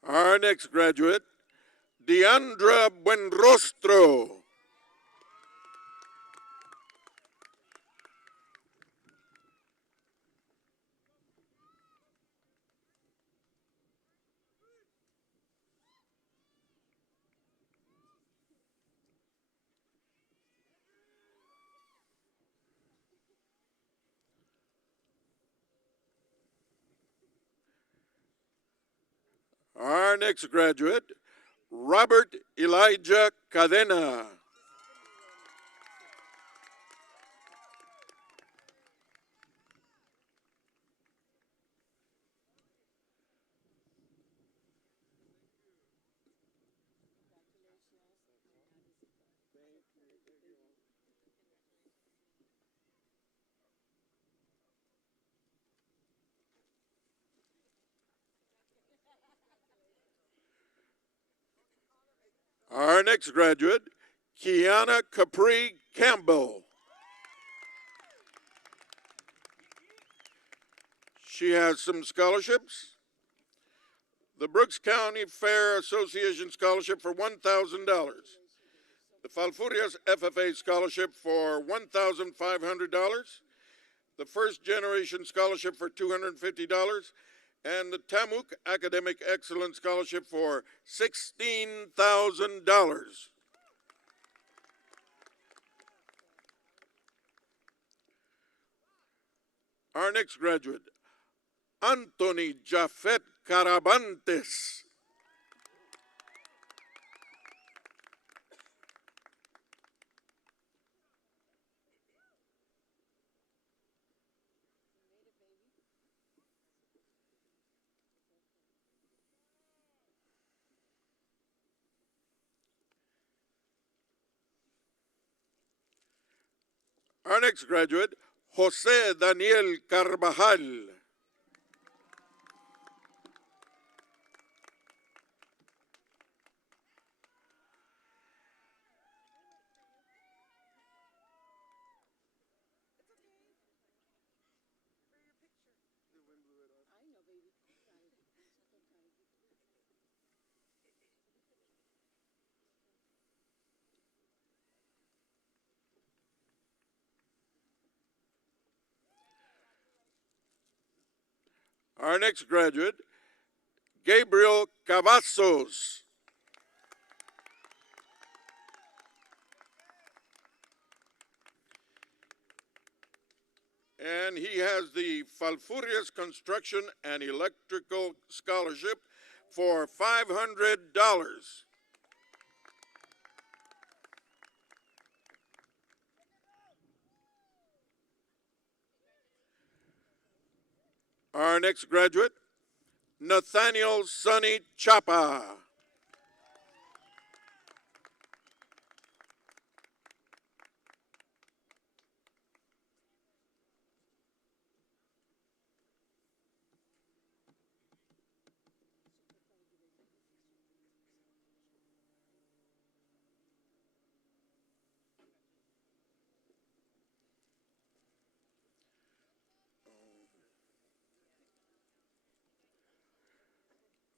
Our next graduate, Deandra Buenrostro. Our next graduate, Robert Elijah Cadena. Our next graduate, Kiana Capri Campbell. She has some scholarships. The Brooks County Fair Association Scholarship for $1,000. The Falfurrias FFA Scholarship for $1,500. The First Generation Scholarship for $250. And the Tamuk Academic Excellence Scholarship for $16,000. Our next graduate, Anthony Jafet Carabantes. Our next graduate, Jose Daniel Carvajal. Our next graduate, Gabriel Cavazos. And he has the Falfurrias Construction and Electrical Scholarship for $500. Our next graduate, Nathaniel Sonny Chapa.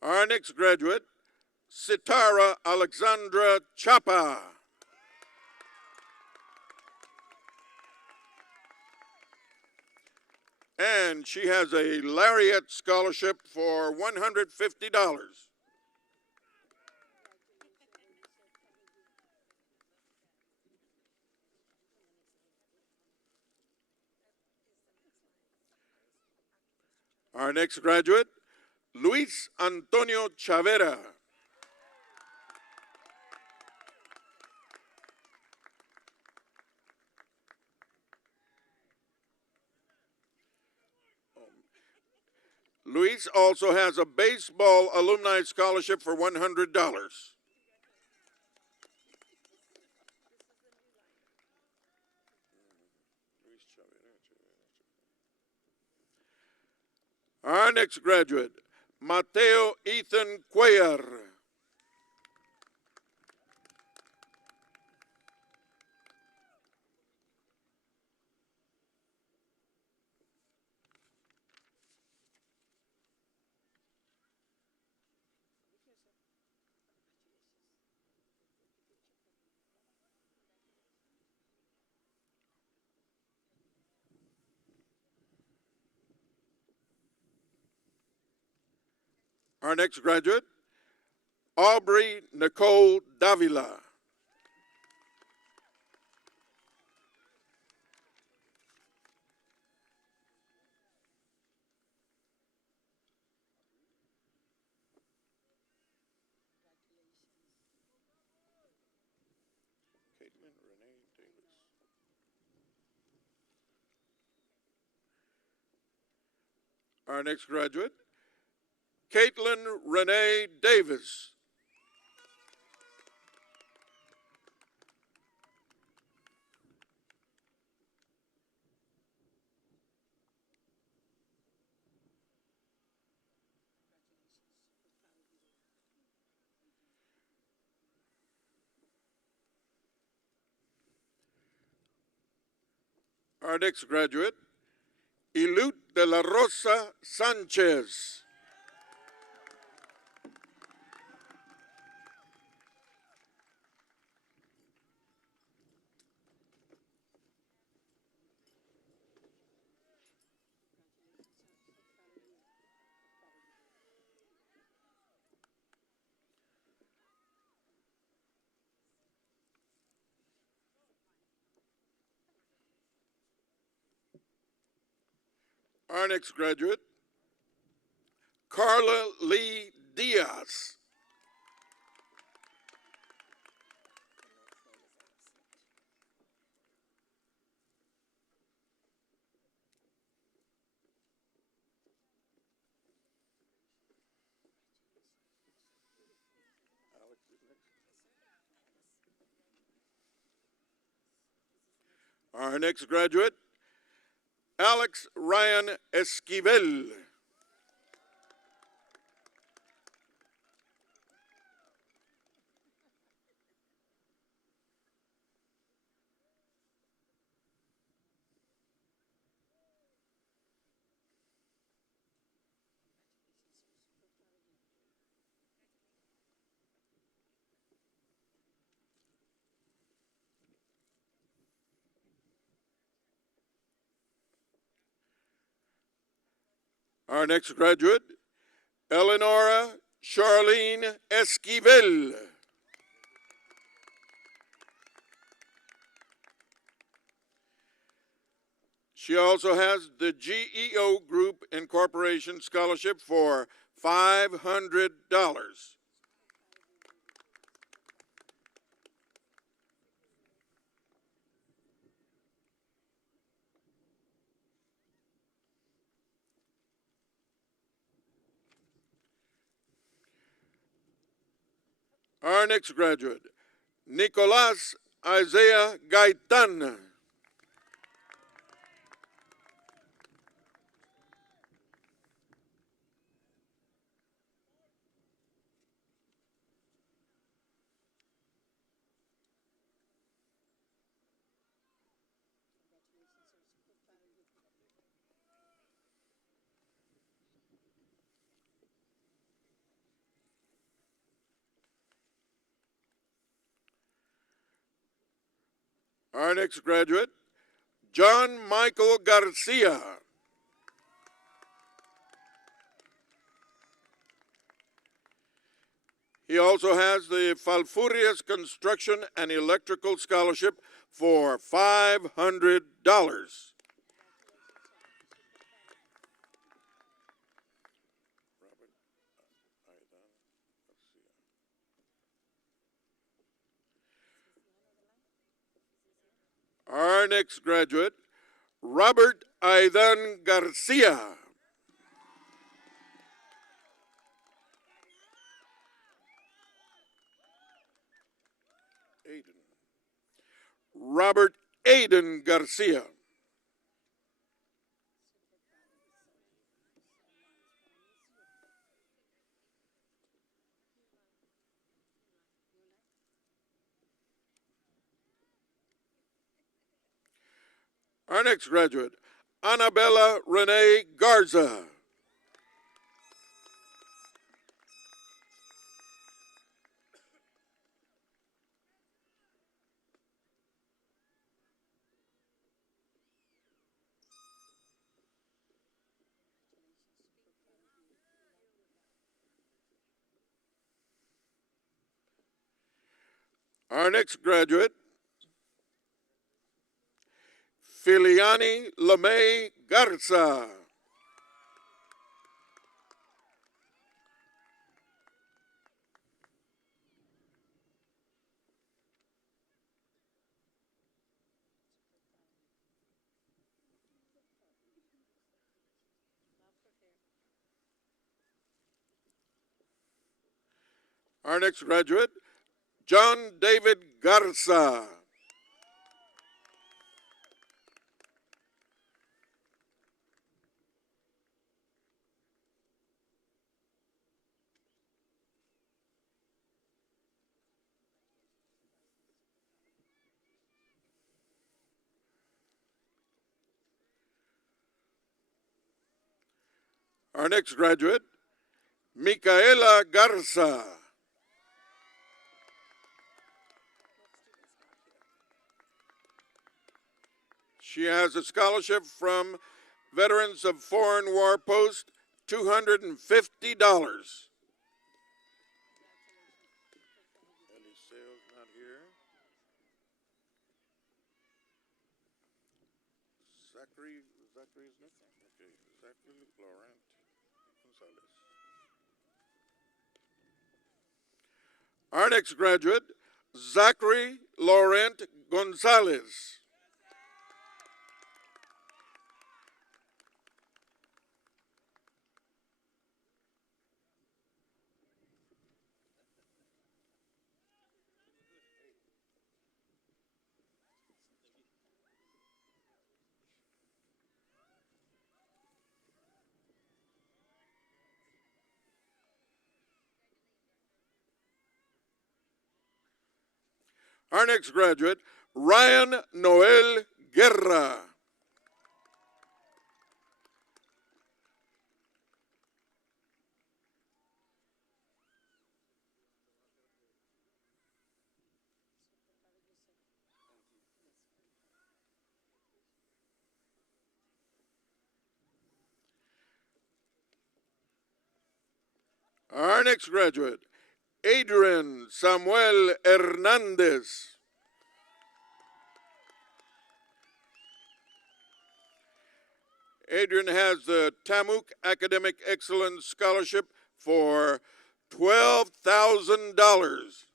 Our next graduate, Sitara Alexandra Chapa. And she has a Lariat Scholarship for $150. Our next graduate, Luis Antonio Chavera. Luis also has a baseball alumni scholarship for $100. Our next graduate, Mateo Ethan Cuellar. Our next graduate, Aubrey Nicole Davila. Our next graduate, Caitlin Renee Davis. Our next graduate, Ilut de la Rosa Sanchez. Our next graduate, Carla Lee Diaz. Our next graduate, Alex Ryan Esquivel. Our next graduate, Eleonora Charlene Esquivel. She also has the GEO Group Incorporation Scholarship for $500. Our next graduate, Nicolas Isaiah Gaitan. Our next graduate, John Michael Garcia. He also has the Falfurrias Construction and Electrical Scholarship for $500. Our next graduate, Robert Aidan Garcia. Robert Aidan Garcia. Our next graduate, Annabella Renee Garza. Our next graduate, Filiani LeMay Garza. Our next graduate, John David Garza. Our next graduate, Micaela Garza. She has a scholarship from Veterans of Foreign War Post, $250. Eliseo's not here. Zachary's not? Okay, Zachary Laurent Gonzalez. Our next graduate, Zachary Laurent Gonzalez. Our next graduate, Ryan Noel Guerra. Our next graduate, Adrian Samuel Hernandez. Adrian has the Tamuk Academic Excellence Scholarship for $12,000.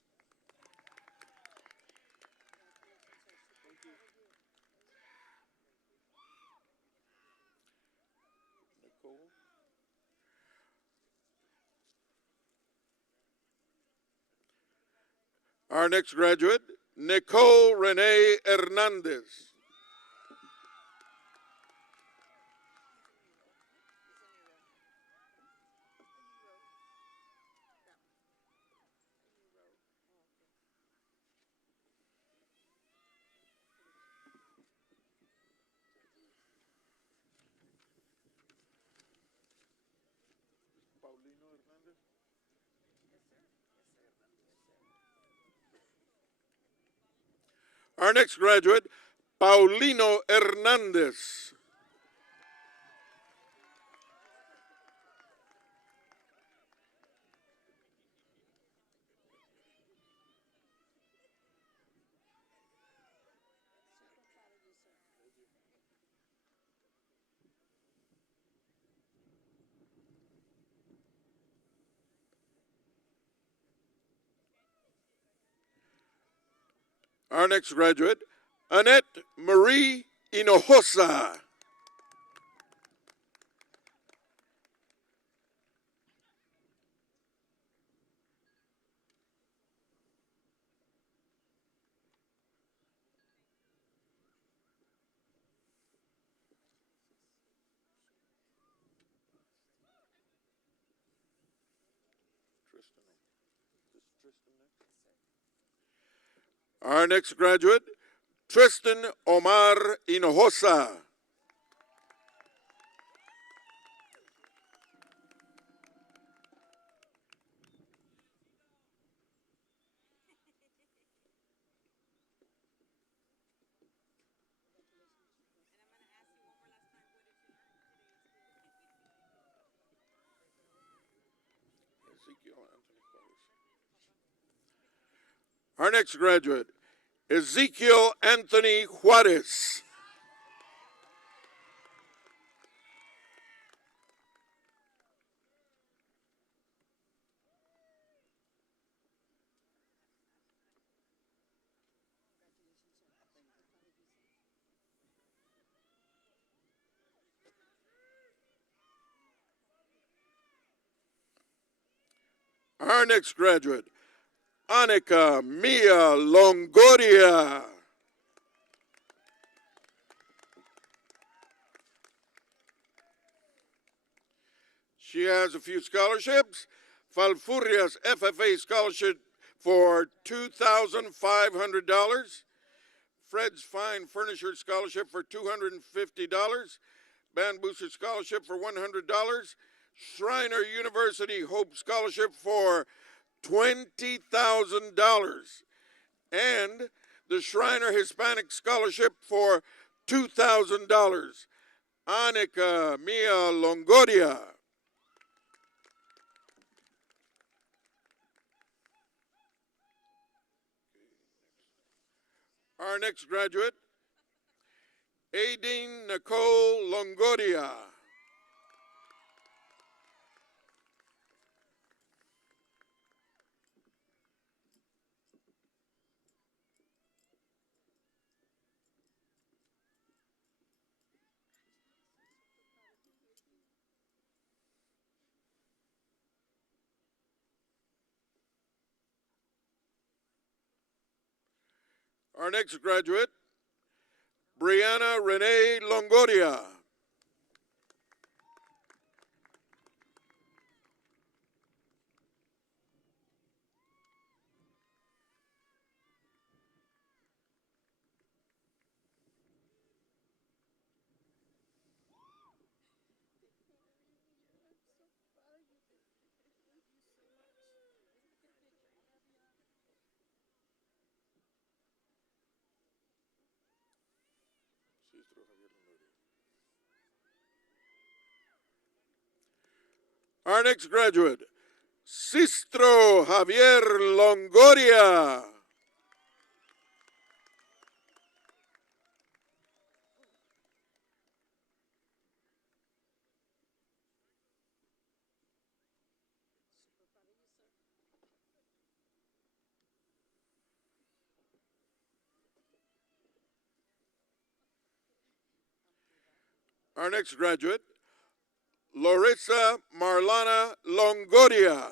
Our next graduate, Nicole Renee Hernandez. Our next graduate, Paulino Hernandez. Our next graduate, Annette Marie Hinojosa. Our next graduate, Tristan Omar Hinojosa. Our next graduate, Ezekiel Anthony Juarez. Our next graduate, Anika Mia Longoria. She has a few scholarships. Falfurrias FFA scholarship for $2,500. Fred's Fine Furniture scholarship for $250. Band Booster scholarship for $100. Shriner University Hope scholarship for $20,000. And the Shriner Hispanic scholarship for $2,000. Anika Mia Longoria. Our next graduate, Aideen Nicole Longoria. Our next graduate, Brianna Renee Longoria. Our next graduate, Sistro Javier Longoria. Our next graduate, Larissa Marlana Longoria.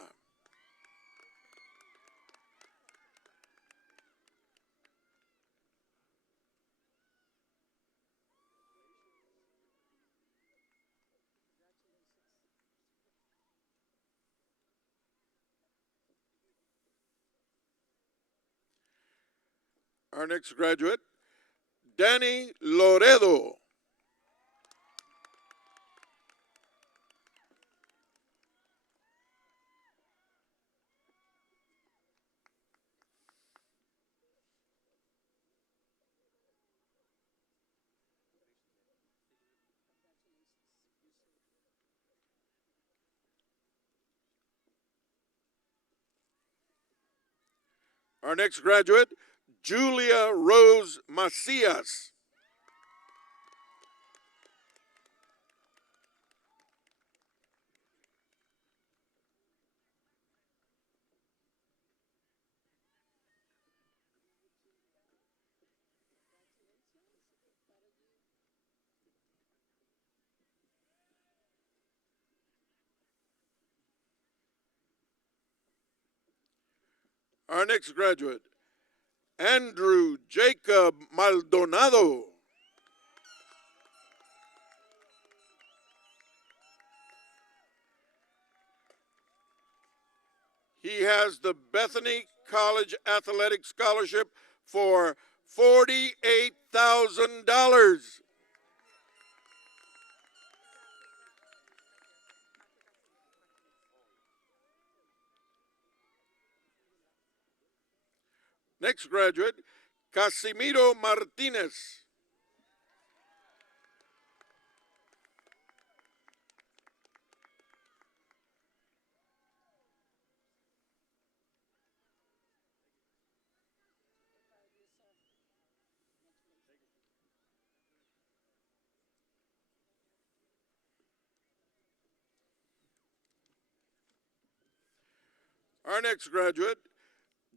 Our next graduate, Danny Loredo. Our next graduate, Julia Rose Macias. Our next graduate, Andrew Jacob Maldonado. He has the Bethany College Athletic Scholarship for $48,000. Next graduate, Casimiro Martinez. Our next graduate,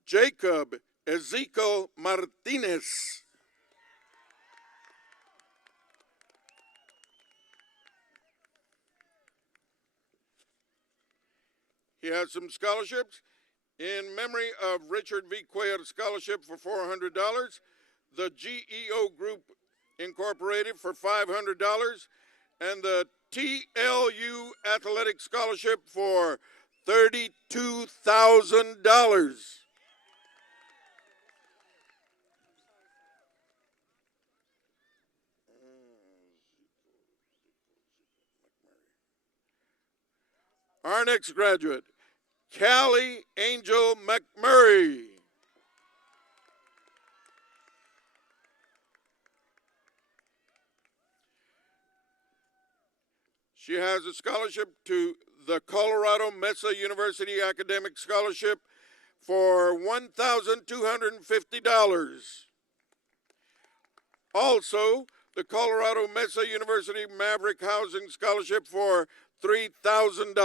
Jacob Ezekiel Martinez. He has some scholarships. In memory of Richard V. Cuellar Scholarship for $400, the GEO Group Incorporated for $500, and the TLU Athletic Scholarship for $32,000. Our next graduate, Callie Angel McMurray. She has a scholarship to the Colorado Mesa University Academic Scholarship for $1,250. Also, the Colorado Mesa University Maverick Housing Scholarship for $3,000.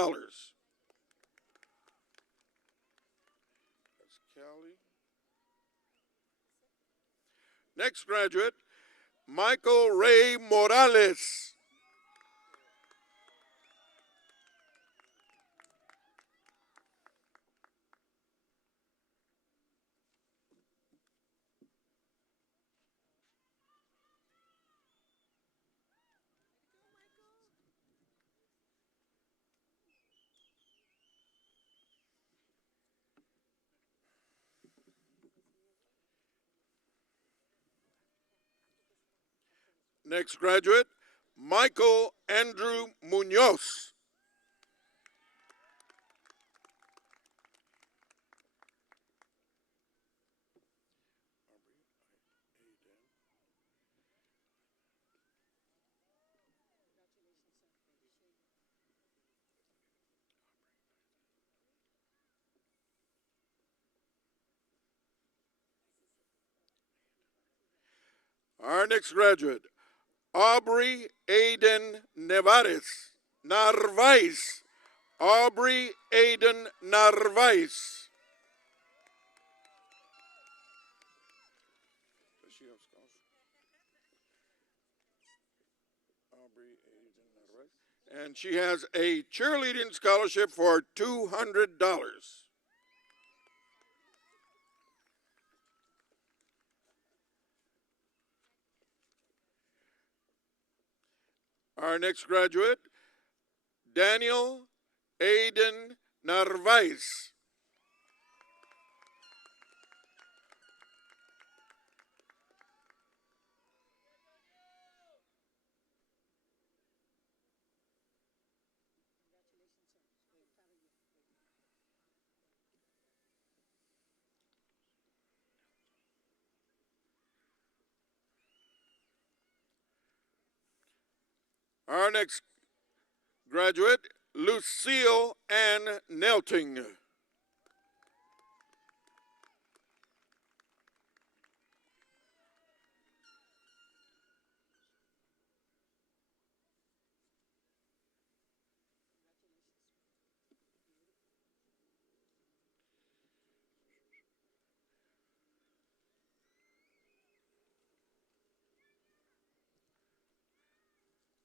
Next graduate, Michael Ray Morales. Next graduate, Michael Andrew Munoz. Our next graduate, Aubrey Aiden Narvaez. Aubrey Aiden Narvaez. Does she have scholarship? Aubrey Aiden Narvaez. And she has a cheerleading scholarship for $200. Our next graduate, Daniel Aiden Narvaez. Our next graduate, Lucille Ann Nelting.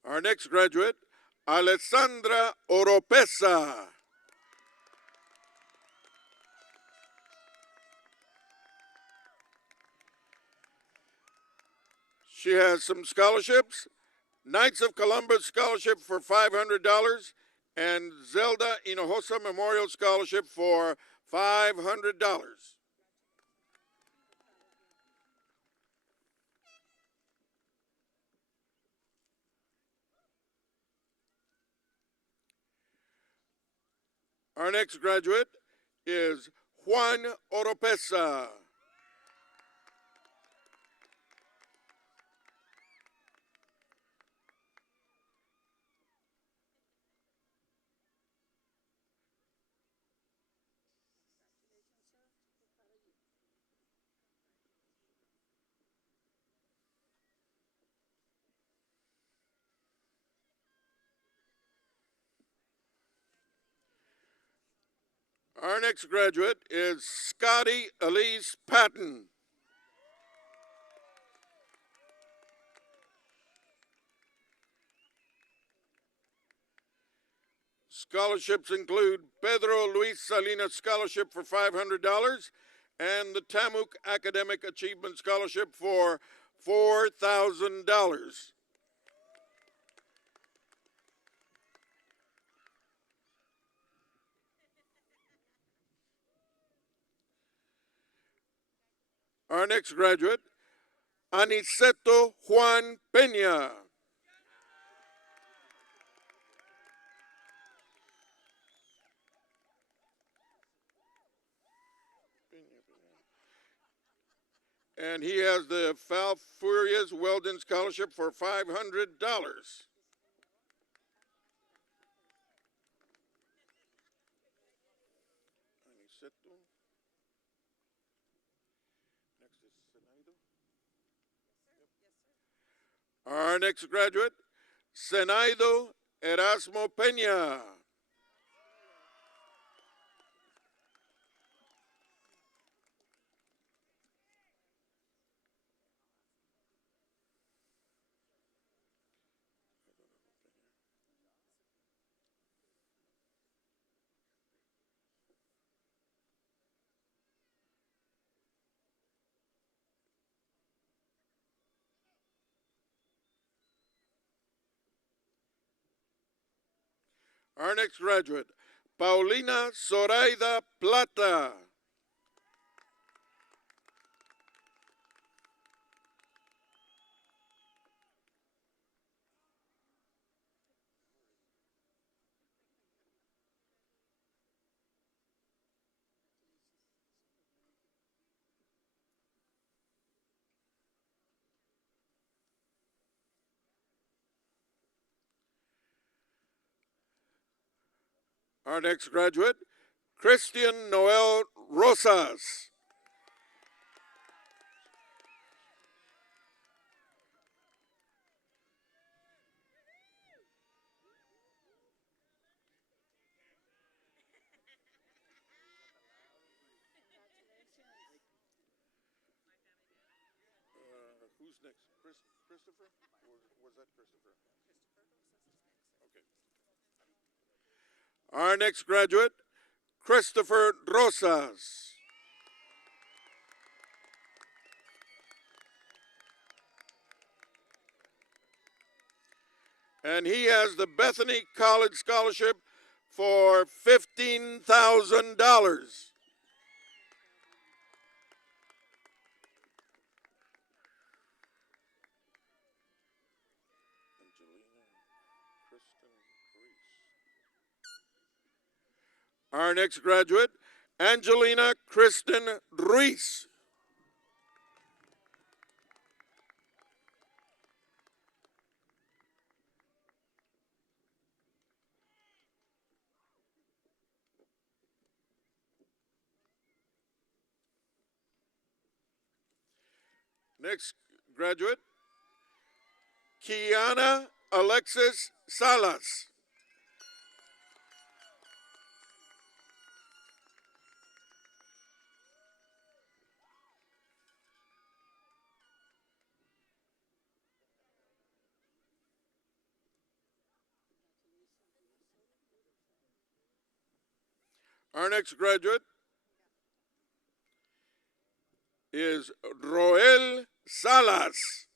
Our next graduate, Alessandra Oropesa. She has some scholarships, Knights of Columbus Scholarship for $500, and Zelda Hinojosa Memorial Scholarship for $500. Our next graduate is Juan Oropesa. Our next graduate is Scotty Elise Patton. Scholarships include Pedro Luis Salinas Scholarship for $500 and the Tamuk Academic Achievement Scholarship for $4,000. Our next graduate, Aniceto Juan Peña. And he has the Falfurrias Weldon Scholarship for $500. Our next graduate, Senaido Erasmo Peña. Our next graduate, Paulina Zoraida Plata. Our next graduate, Christian Noel Rosas. Who's next? Christopher? Or was that Christopher? Okay. Our next graduate, Christopher Rosas. And he has the Bethany College Scholarship for $15,000. Our next graduate, Angelina Kristen Ruiz. Next graduate, Kiana Alexis Salas. Our next graduate is Roel Salas.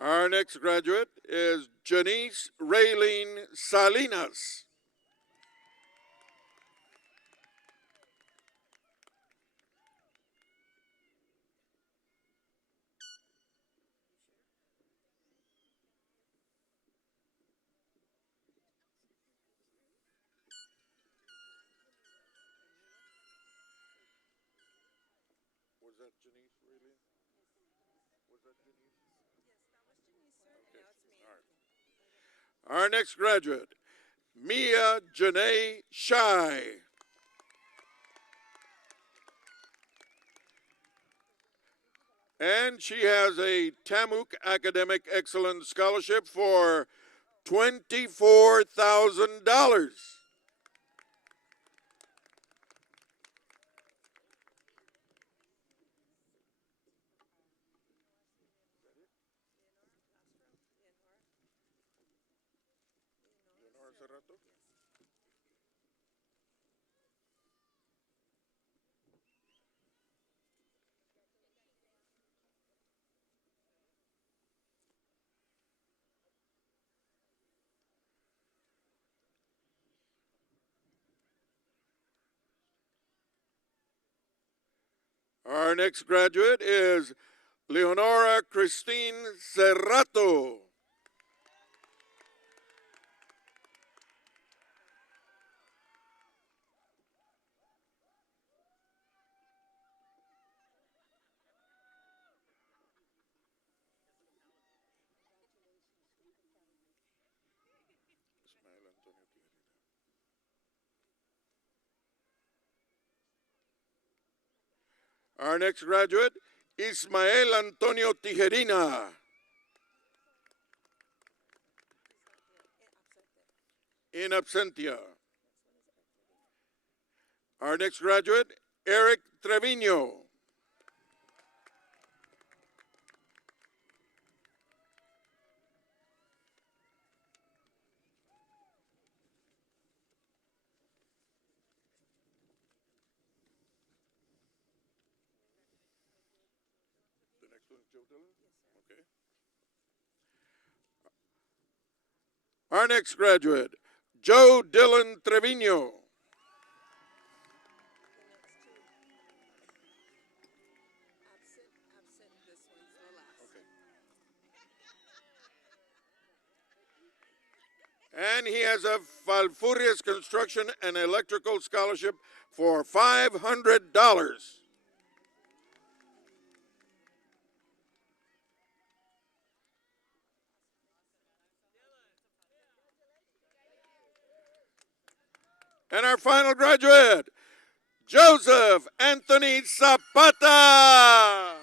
Our next graduate is Janice Raylene Salinas. Was that Janice Raylene? Our next graduate, Mia Janae Shai. And she has a Tamuk Academic Excellence Scholarship for $24,000. Our next graduate is Leonora Christine Cerrato. Our next graduate, Ismael Antonio Tijerina. In absentia. Our next graduate, Eric Trevino. The next one is Joe Dillon? Okay. Our next graduate, Joe Dillon Trevino. And he has a Falfurrias Construction and Electrical Scholarship for $500. And our final graduate, Joseph Anthony Zapata.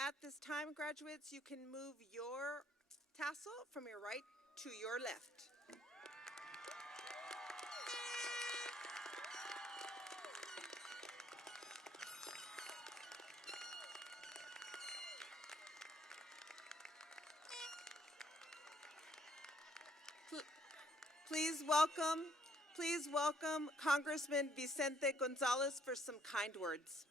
At this time, graduates, you can move your tassel from your right to your left. Please welcome Congressman Vicente Gonzalez for some kind words.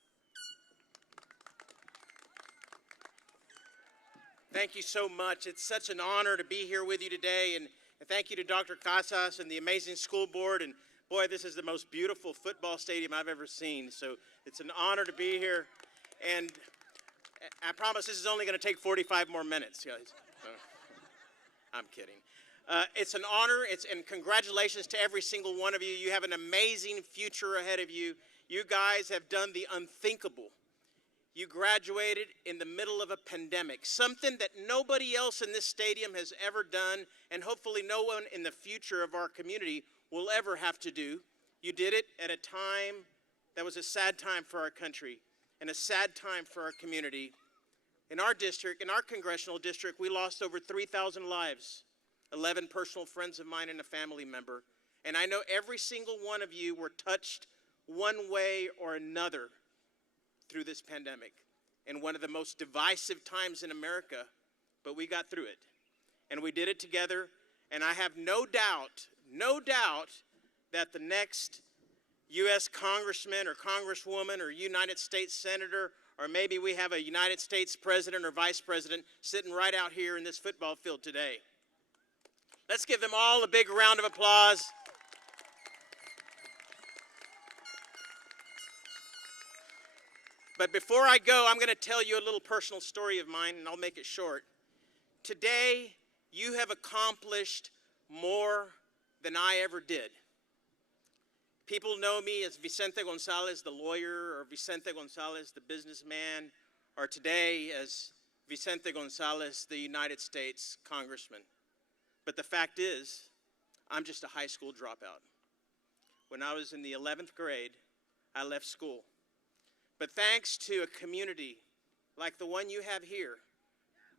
Thank you so much. It's such an honor to be here with you today, and thank you to Dr. Casas and the amazing school board. And boy, this is the most beautiful football stadium I've ever seen. So it's an honor to be here, and I promise this is only going to take 45 more minutes, guys. I'm kidding. It's an honor, and congratulations to every single one of you. You have an amazing future ahead of you. You guys have done the unthinkable. You graduated in the middle of a pandemic, something that nobody else in this stadium has ever done, and hopefully no one in the future of our community will ever have to do. You did it at a time that was a sad time for our country and a sad time for our community. In our district, in our congressional district, we lost over 3,000 lives, 11 personal friends of mine and a family member. And I know every single one of you were touched one way or another through this pandemic, in one of the most divisive times in America. but we got through it. And we did it together, and I have no doubt that the next U.S. congressman or congresswoman or United States senator, or maybe we have a United States president or vice president sitting right out here in this football field today. Let's give them all a big round of applause. But before I go, I'm going to tell you a little personal story of mine, and I'll make it short. Today, you have accomplished more than I ever did. People know me as Vicente Gonzalez, the lawyer, or Vicente Gonzalez, the businessman, or today as Vicente Gonzalez, the United States congressman. But the fact is, I'm just a high school dropout. When I was in the 11th grade, I left school. But thanks to a community like the one you have here,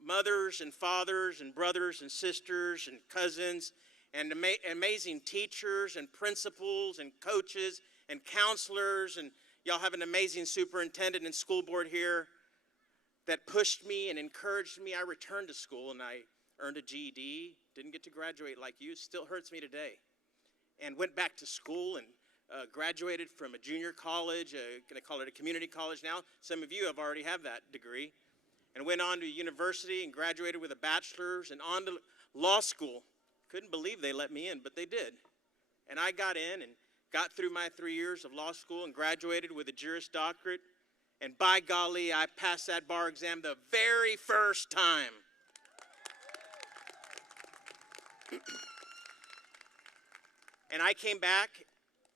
mothers and fathers and brothers and sisters and cousins and amazing teachers and principals and coaches and counselors, and y'all have an amazing superintendent and school board here that pushed me and encouraged me. I returned to school and I earned a GED, didn't get to graduate like you, still hurts me today, and went back to school and graduated from a junior college, gonna call it a community college now. Some of you have already have that degree, and went on to university and graduated with a bachelor's and on to law school. Couldn't believe they let me in, but they did. And I got in and got through my 3 years of law school and graduated with a Juris Doctorate. And by golly, I passed that bar exam the very first time. And I came back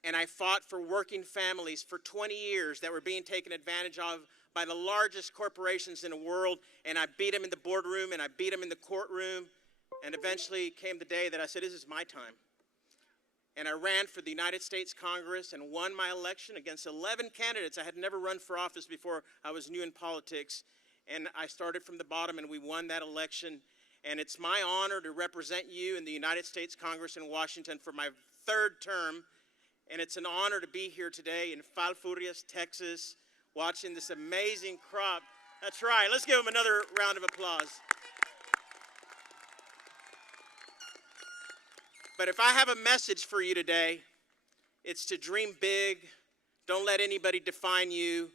and I fought for working families for 20 years that were being taken advantage of by the largest corporations in the world. And I beat them in the boardroom and I beat them in the courtroom. And eventually came the day that I said, this is my time. And I ran for the United States Congress and won my election against 11 candidates. I had never run for office before. I was new in politics. And I started from the bottom and we won that election. And it's my honor to represent you in the United States Congress in Washington for my third term. And it's an honor to be here today in Falfurrias, Texas, watching this amazing crop. That's right. Let's give them another round of applause. But if I have a message for you today, it's to dream big. Don't let anybody define you.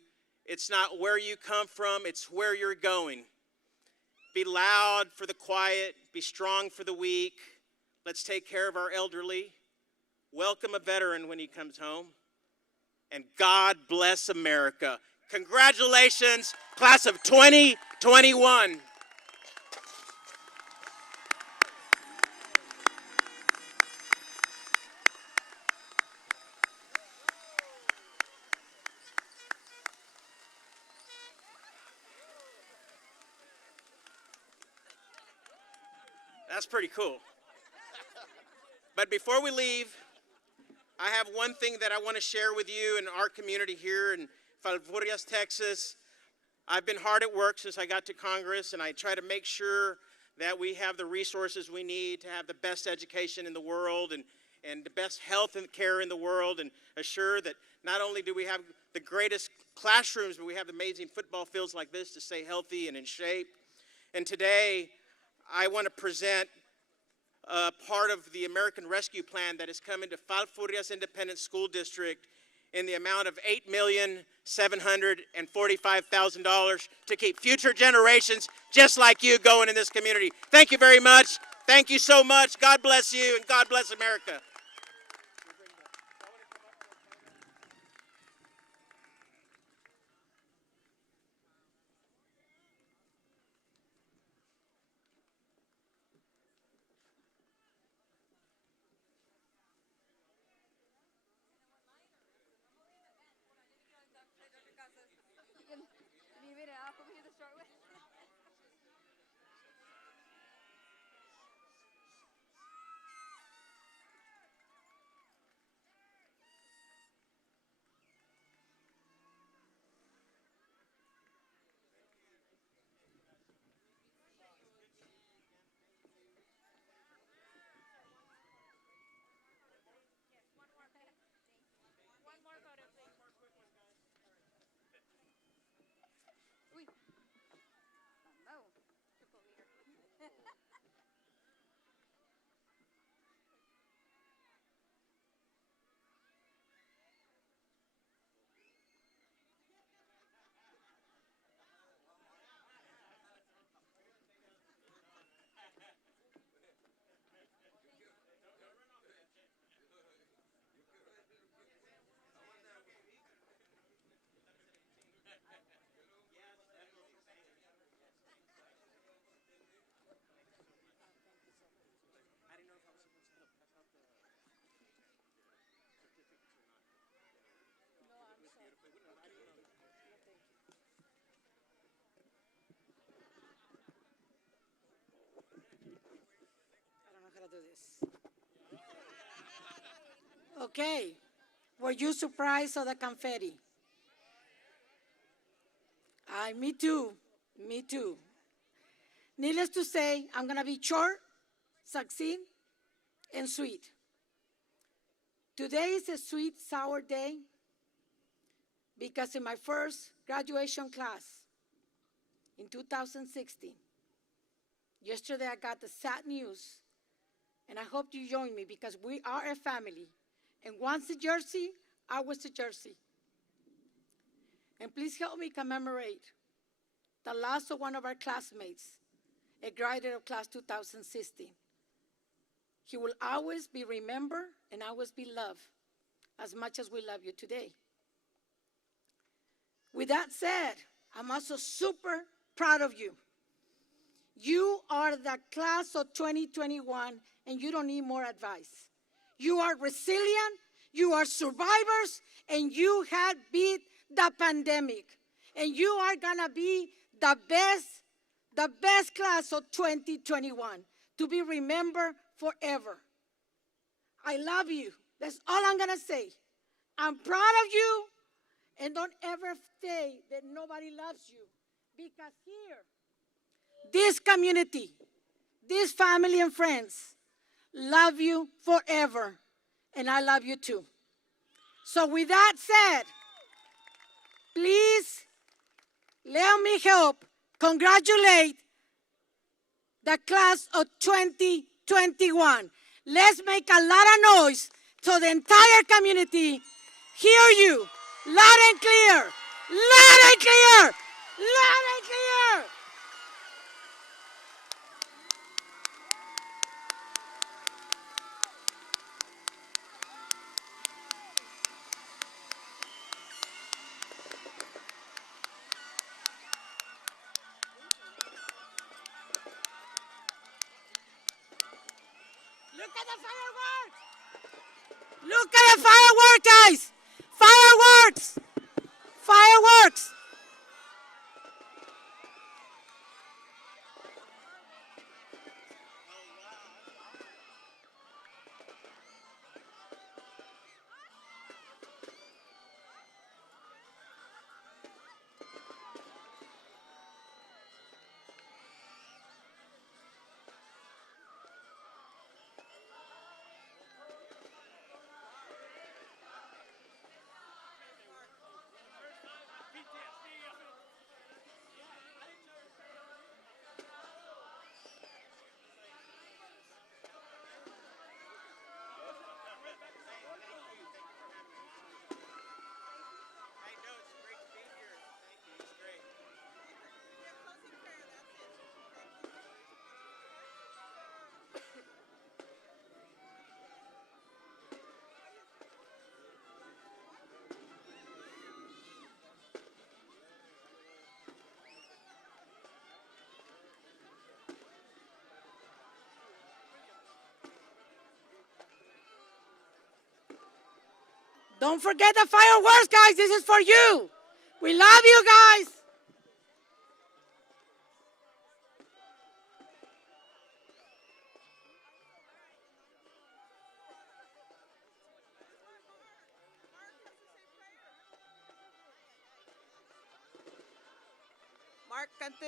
It's not where you come from, it's where you're going. Be loud for the quiet, be strong for the weak. Let's take care of our elderly. Welcome a veteran when he comes home. And God bless America. Congratulations, class of 2021. That's pretty cool. But before we leave, I have one thing that I want to share with you and our community here in Falfurrias, Texas. I've been hard at work since I got to Congress, and I try to make sure that we have the resources we need to have the best education in the world and the best health and care in the world, and assure that not only do we have the greatest classrooms, but we have amazing football fields like this to stay healthy and in shape. And today, I want to present part of the American Rescue Plan that is coming to Falfurrias Independent School District in the amount of $8,745,000 to keep future generations just like you going in this community. Thank you very much. Thank you so much. God bless you and God bless America. gotta do this. Okay. Were you surprised of the confetti? Me too. Me too. Needless to say, I'm gonna be short, succinct, and sweet. Today is a sweet, sour day because in my first graduation class in 2016, yesterday I got the sad news, and I hope you join me because we are a family. And once a Jersey, always a Jersey. And please help me commemorate the loss of one of our classmates, a graduate of class 2016. He will always be remembered and always be loved as much as we love you today. With that said, I'm also super proud of you. You are the class of 2021, and you don't need more advice. You are resilient, you are survivors, and you have beat the pandemic. And you are gonna be the best class of 2021 to be remembered forever. I love you. That's all I'm gonna say. I'm proud of you, and don't ever say that nobody loves you, because here, this community, this family and friends love you forever, and I love you too. So with that said, please let me help congratulate the class of 2021. Let's make a lot of noise so the entire community hear you loud and clear, loud and clear, loud and clear. Look at the fireworks! Look at the fireworks, guys! Fireworks! Fireworks! Don't forget the fireworks, guys. This is for you. We love you guys. Mark Cantu.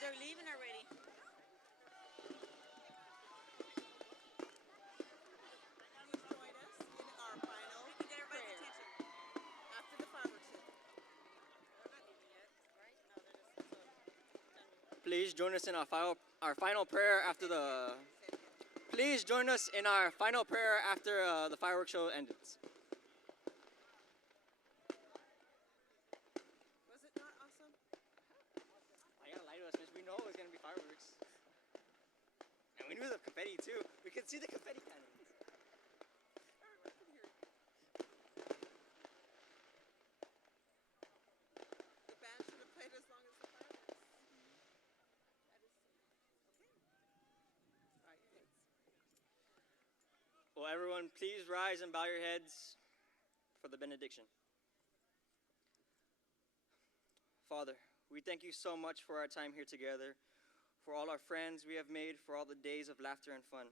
They're leaving already. please join us in our final prayer after the. Please join us in our final prayer after the fireworks show ends. Was it not awesome? I gotta lie to us, miss. We know it's gonna be fireworks. And we knew the confetti too. We could see the confetti cannons. Everyone can hear you. The band should have played as long as the fireworks. That is okay. All right, thanks. Will everyone please rise and bow your heads for the benediction? Father, we thank you so much for our time here together, for all our friends we have made, for all the days of laughter and fun,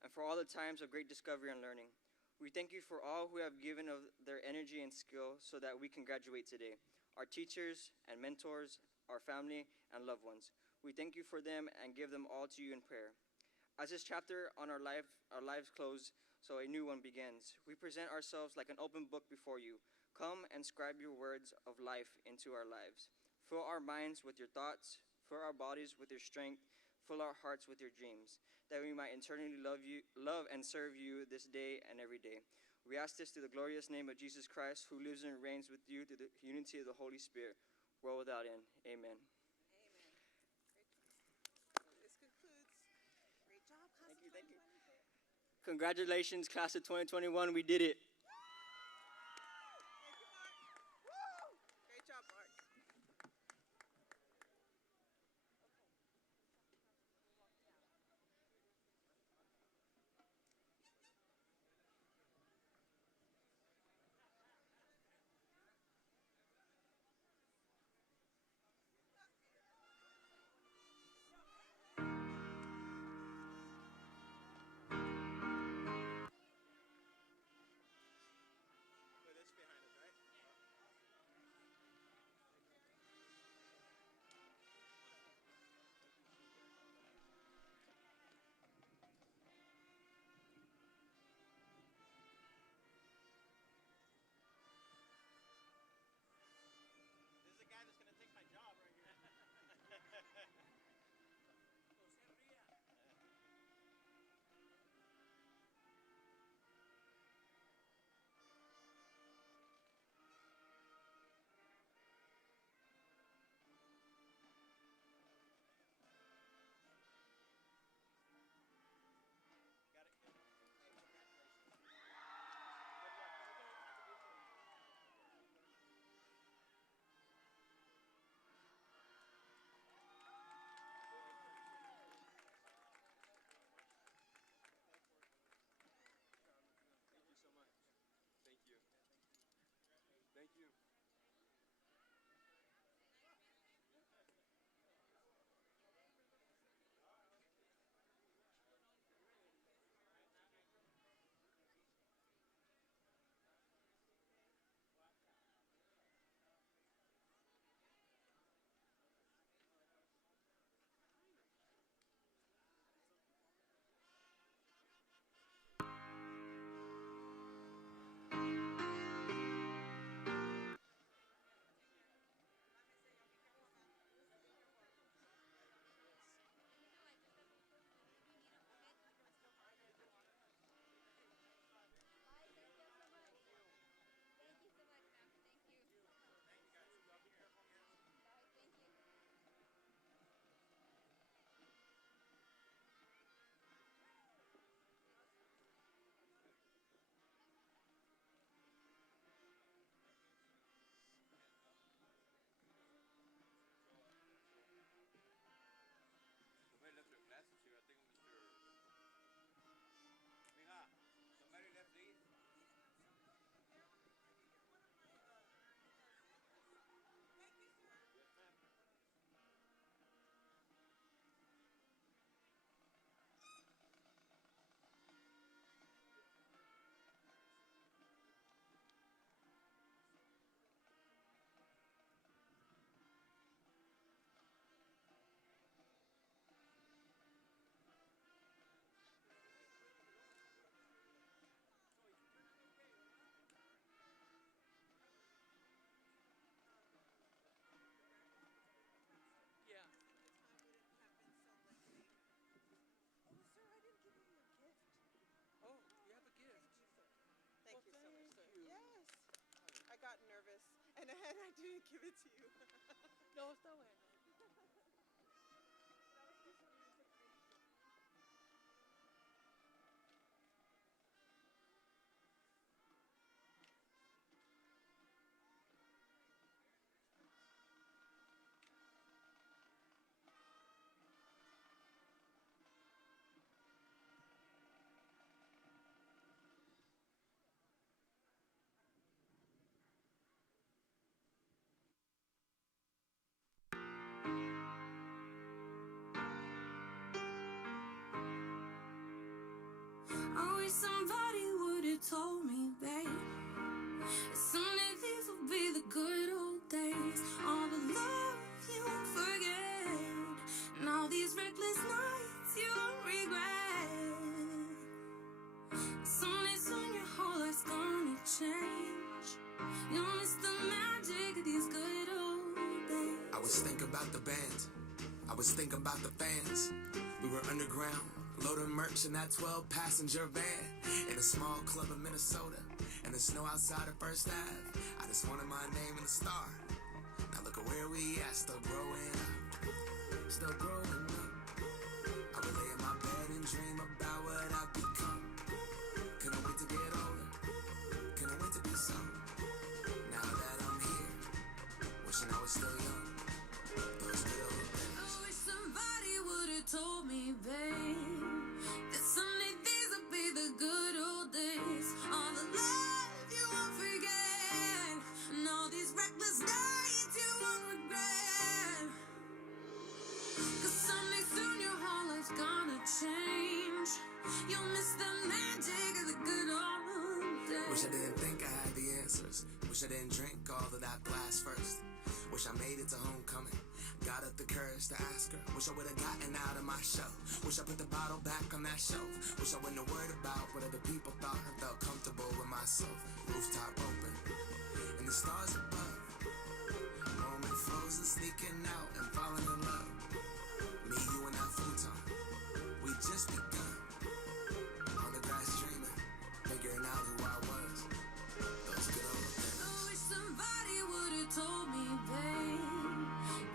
and for all the times of great discovery and learning. We thank you for all who have given of their energy and skill so that we can graduate today. Our teachers and mentors, our family and loved ones. We thank you for them and give them all to you in prayer. As this chapter on our lives close, so a new one begins, we present ourselves like an open book before you. Come and scribe your words of life into our lives. Fill our minds with your thoughts, fill our bodies with your strength, fill our hearts with your dreams, that we might eternally love and serve you this day and every day. We ask this through the glorious name of Jesus Christ, who lives and reigns with you through the unity of the Holy Spirit, world without end. Amen. Amen. Great job. This concludes. Great job, class of 2021. Congratulations, class of 2021. We did it. Thank you, Mark. Woo! Great job, Mark. nervous, and I didn't give it to you. No, está bueno. I wish somebody would have told me, babe, that someday these will be the good old days. All the love you won't forget, and all these reckless nights you won't regret. Someday soon your whole life's gonna change. You'll miss the magic of these good old days. I was thinking about the band. I was thinking about the fans. We were underground, loading merch in that 12-passenger van in a small club in Minnesota, and the snow outside of First Ave. I just wanted my name in the star. Now look at where we at, still growing up, still growing up. I would lay in my bed and dream about what I've become. Couldn't wait to get older, couldn't wait to be some. Now that I'm here, wishing I was still young. Those good old days. I wish somebody would have told me, babe, that someday these will be the good old days. All the love you won't forget, and all these reckless nights you won't regret. 'Cause someday soon your whole life's gonna change. You'll miss the magic of the good old days. Wish I didn't think I had the answers. Wish I didn't drink all of that glass first. Wish I made it to homecoming. Got up the courage to ask her. Wish I would have gotten out of my shell. Wish I put the bottle back on that shelf. Wish I wouldn't have worried about what other people thought. I felt comfortable with myself. Rooftop open, and the stars above. Moment frozen, sneaking out and falling in love. Me, you, and that futon. We just begun. On the grass dreaming, figuring out who I was. Those good old days. I wish somebody would have told me, babe,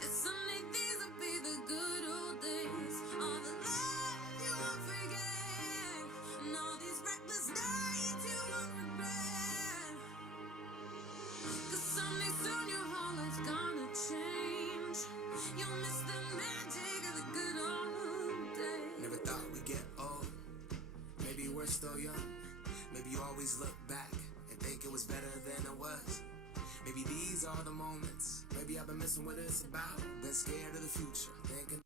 that someday these will be the good old days. All the love you won't forget, and all these reckless nights you won't regret. 'Cause someday soon your whole life's gonna change. You'll miss the magic of the good old days. Never thought we'd get old. Maybe we're still young. Maybe you always look back and think it was better than it was. Maybe these are the moments. Maybe I've been missing what it's about. Been scared of the future, thinking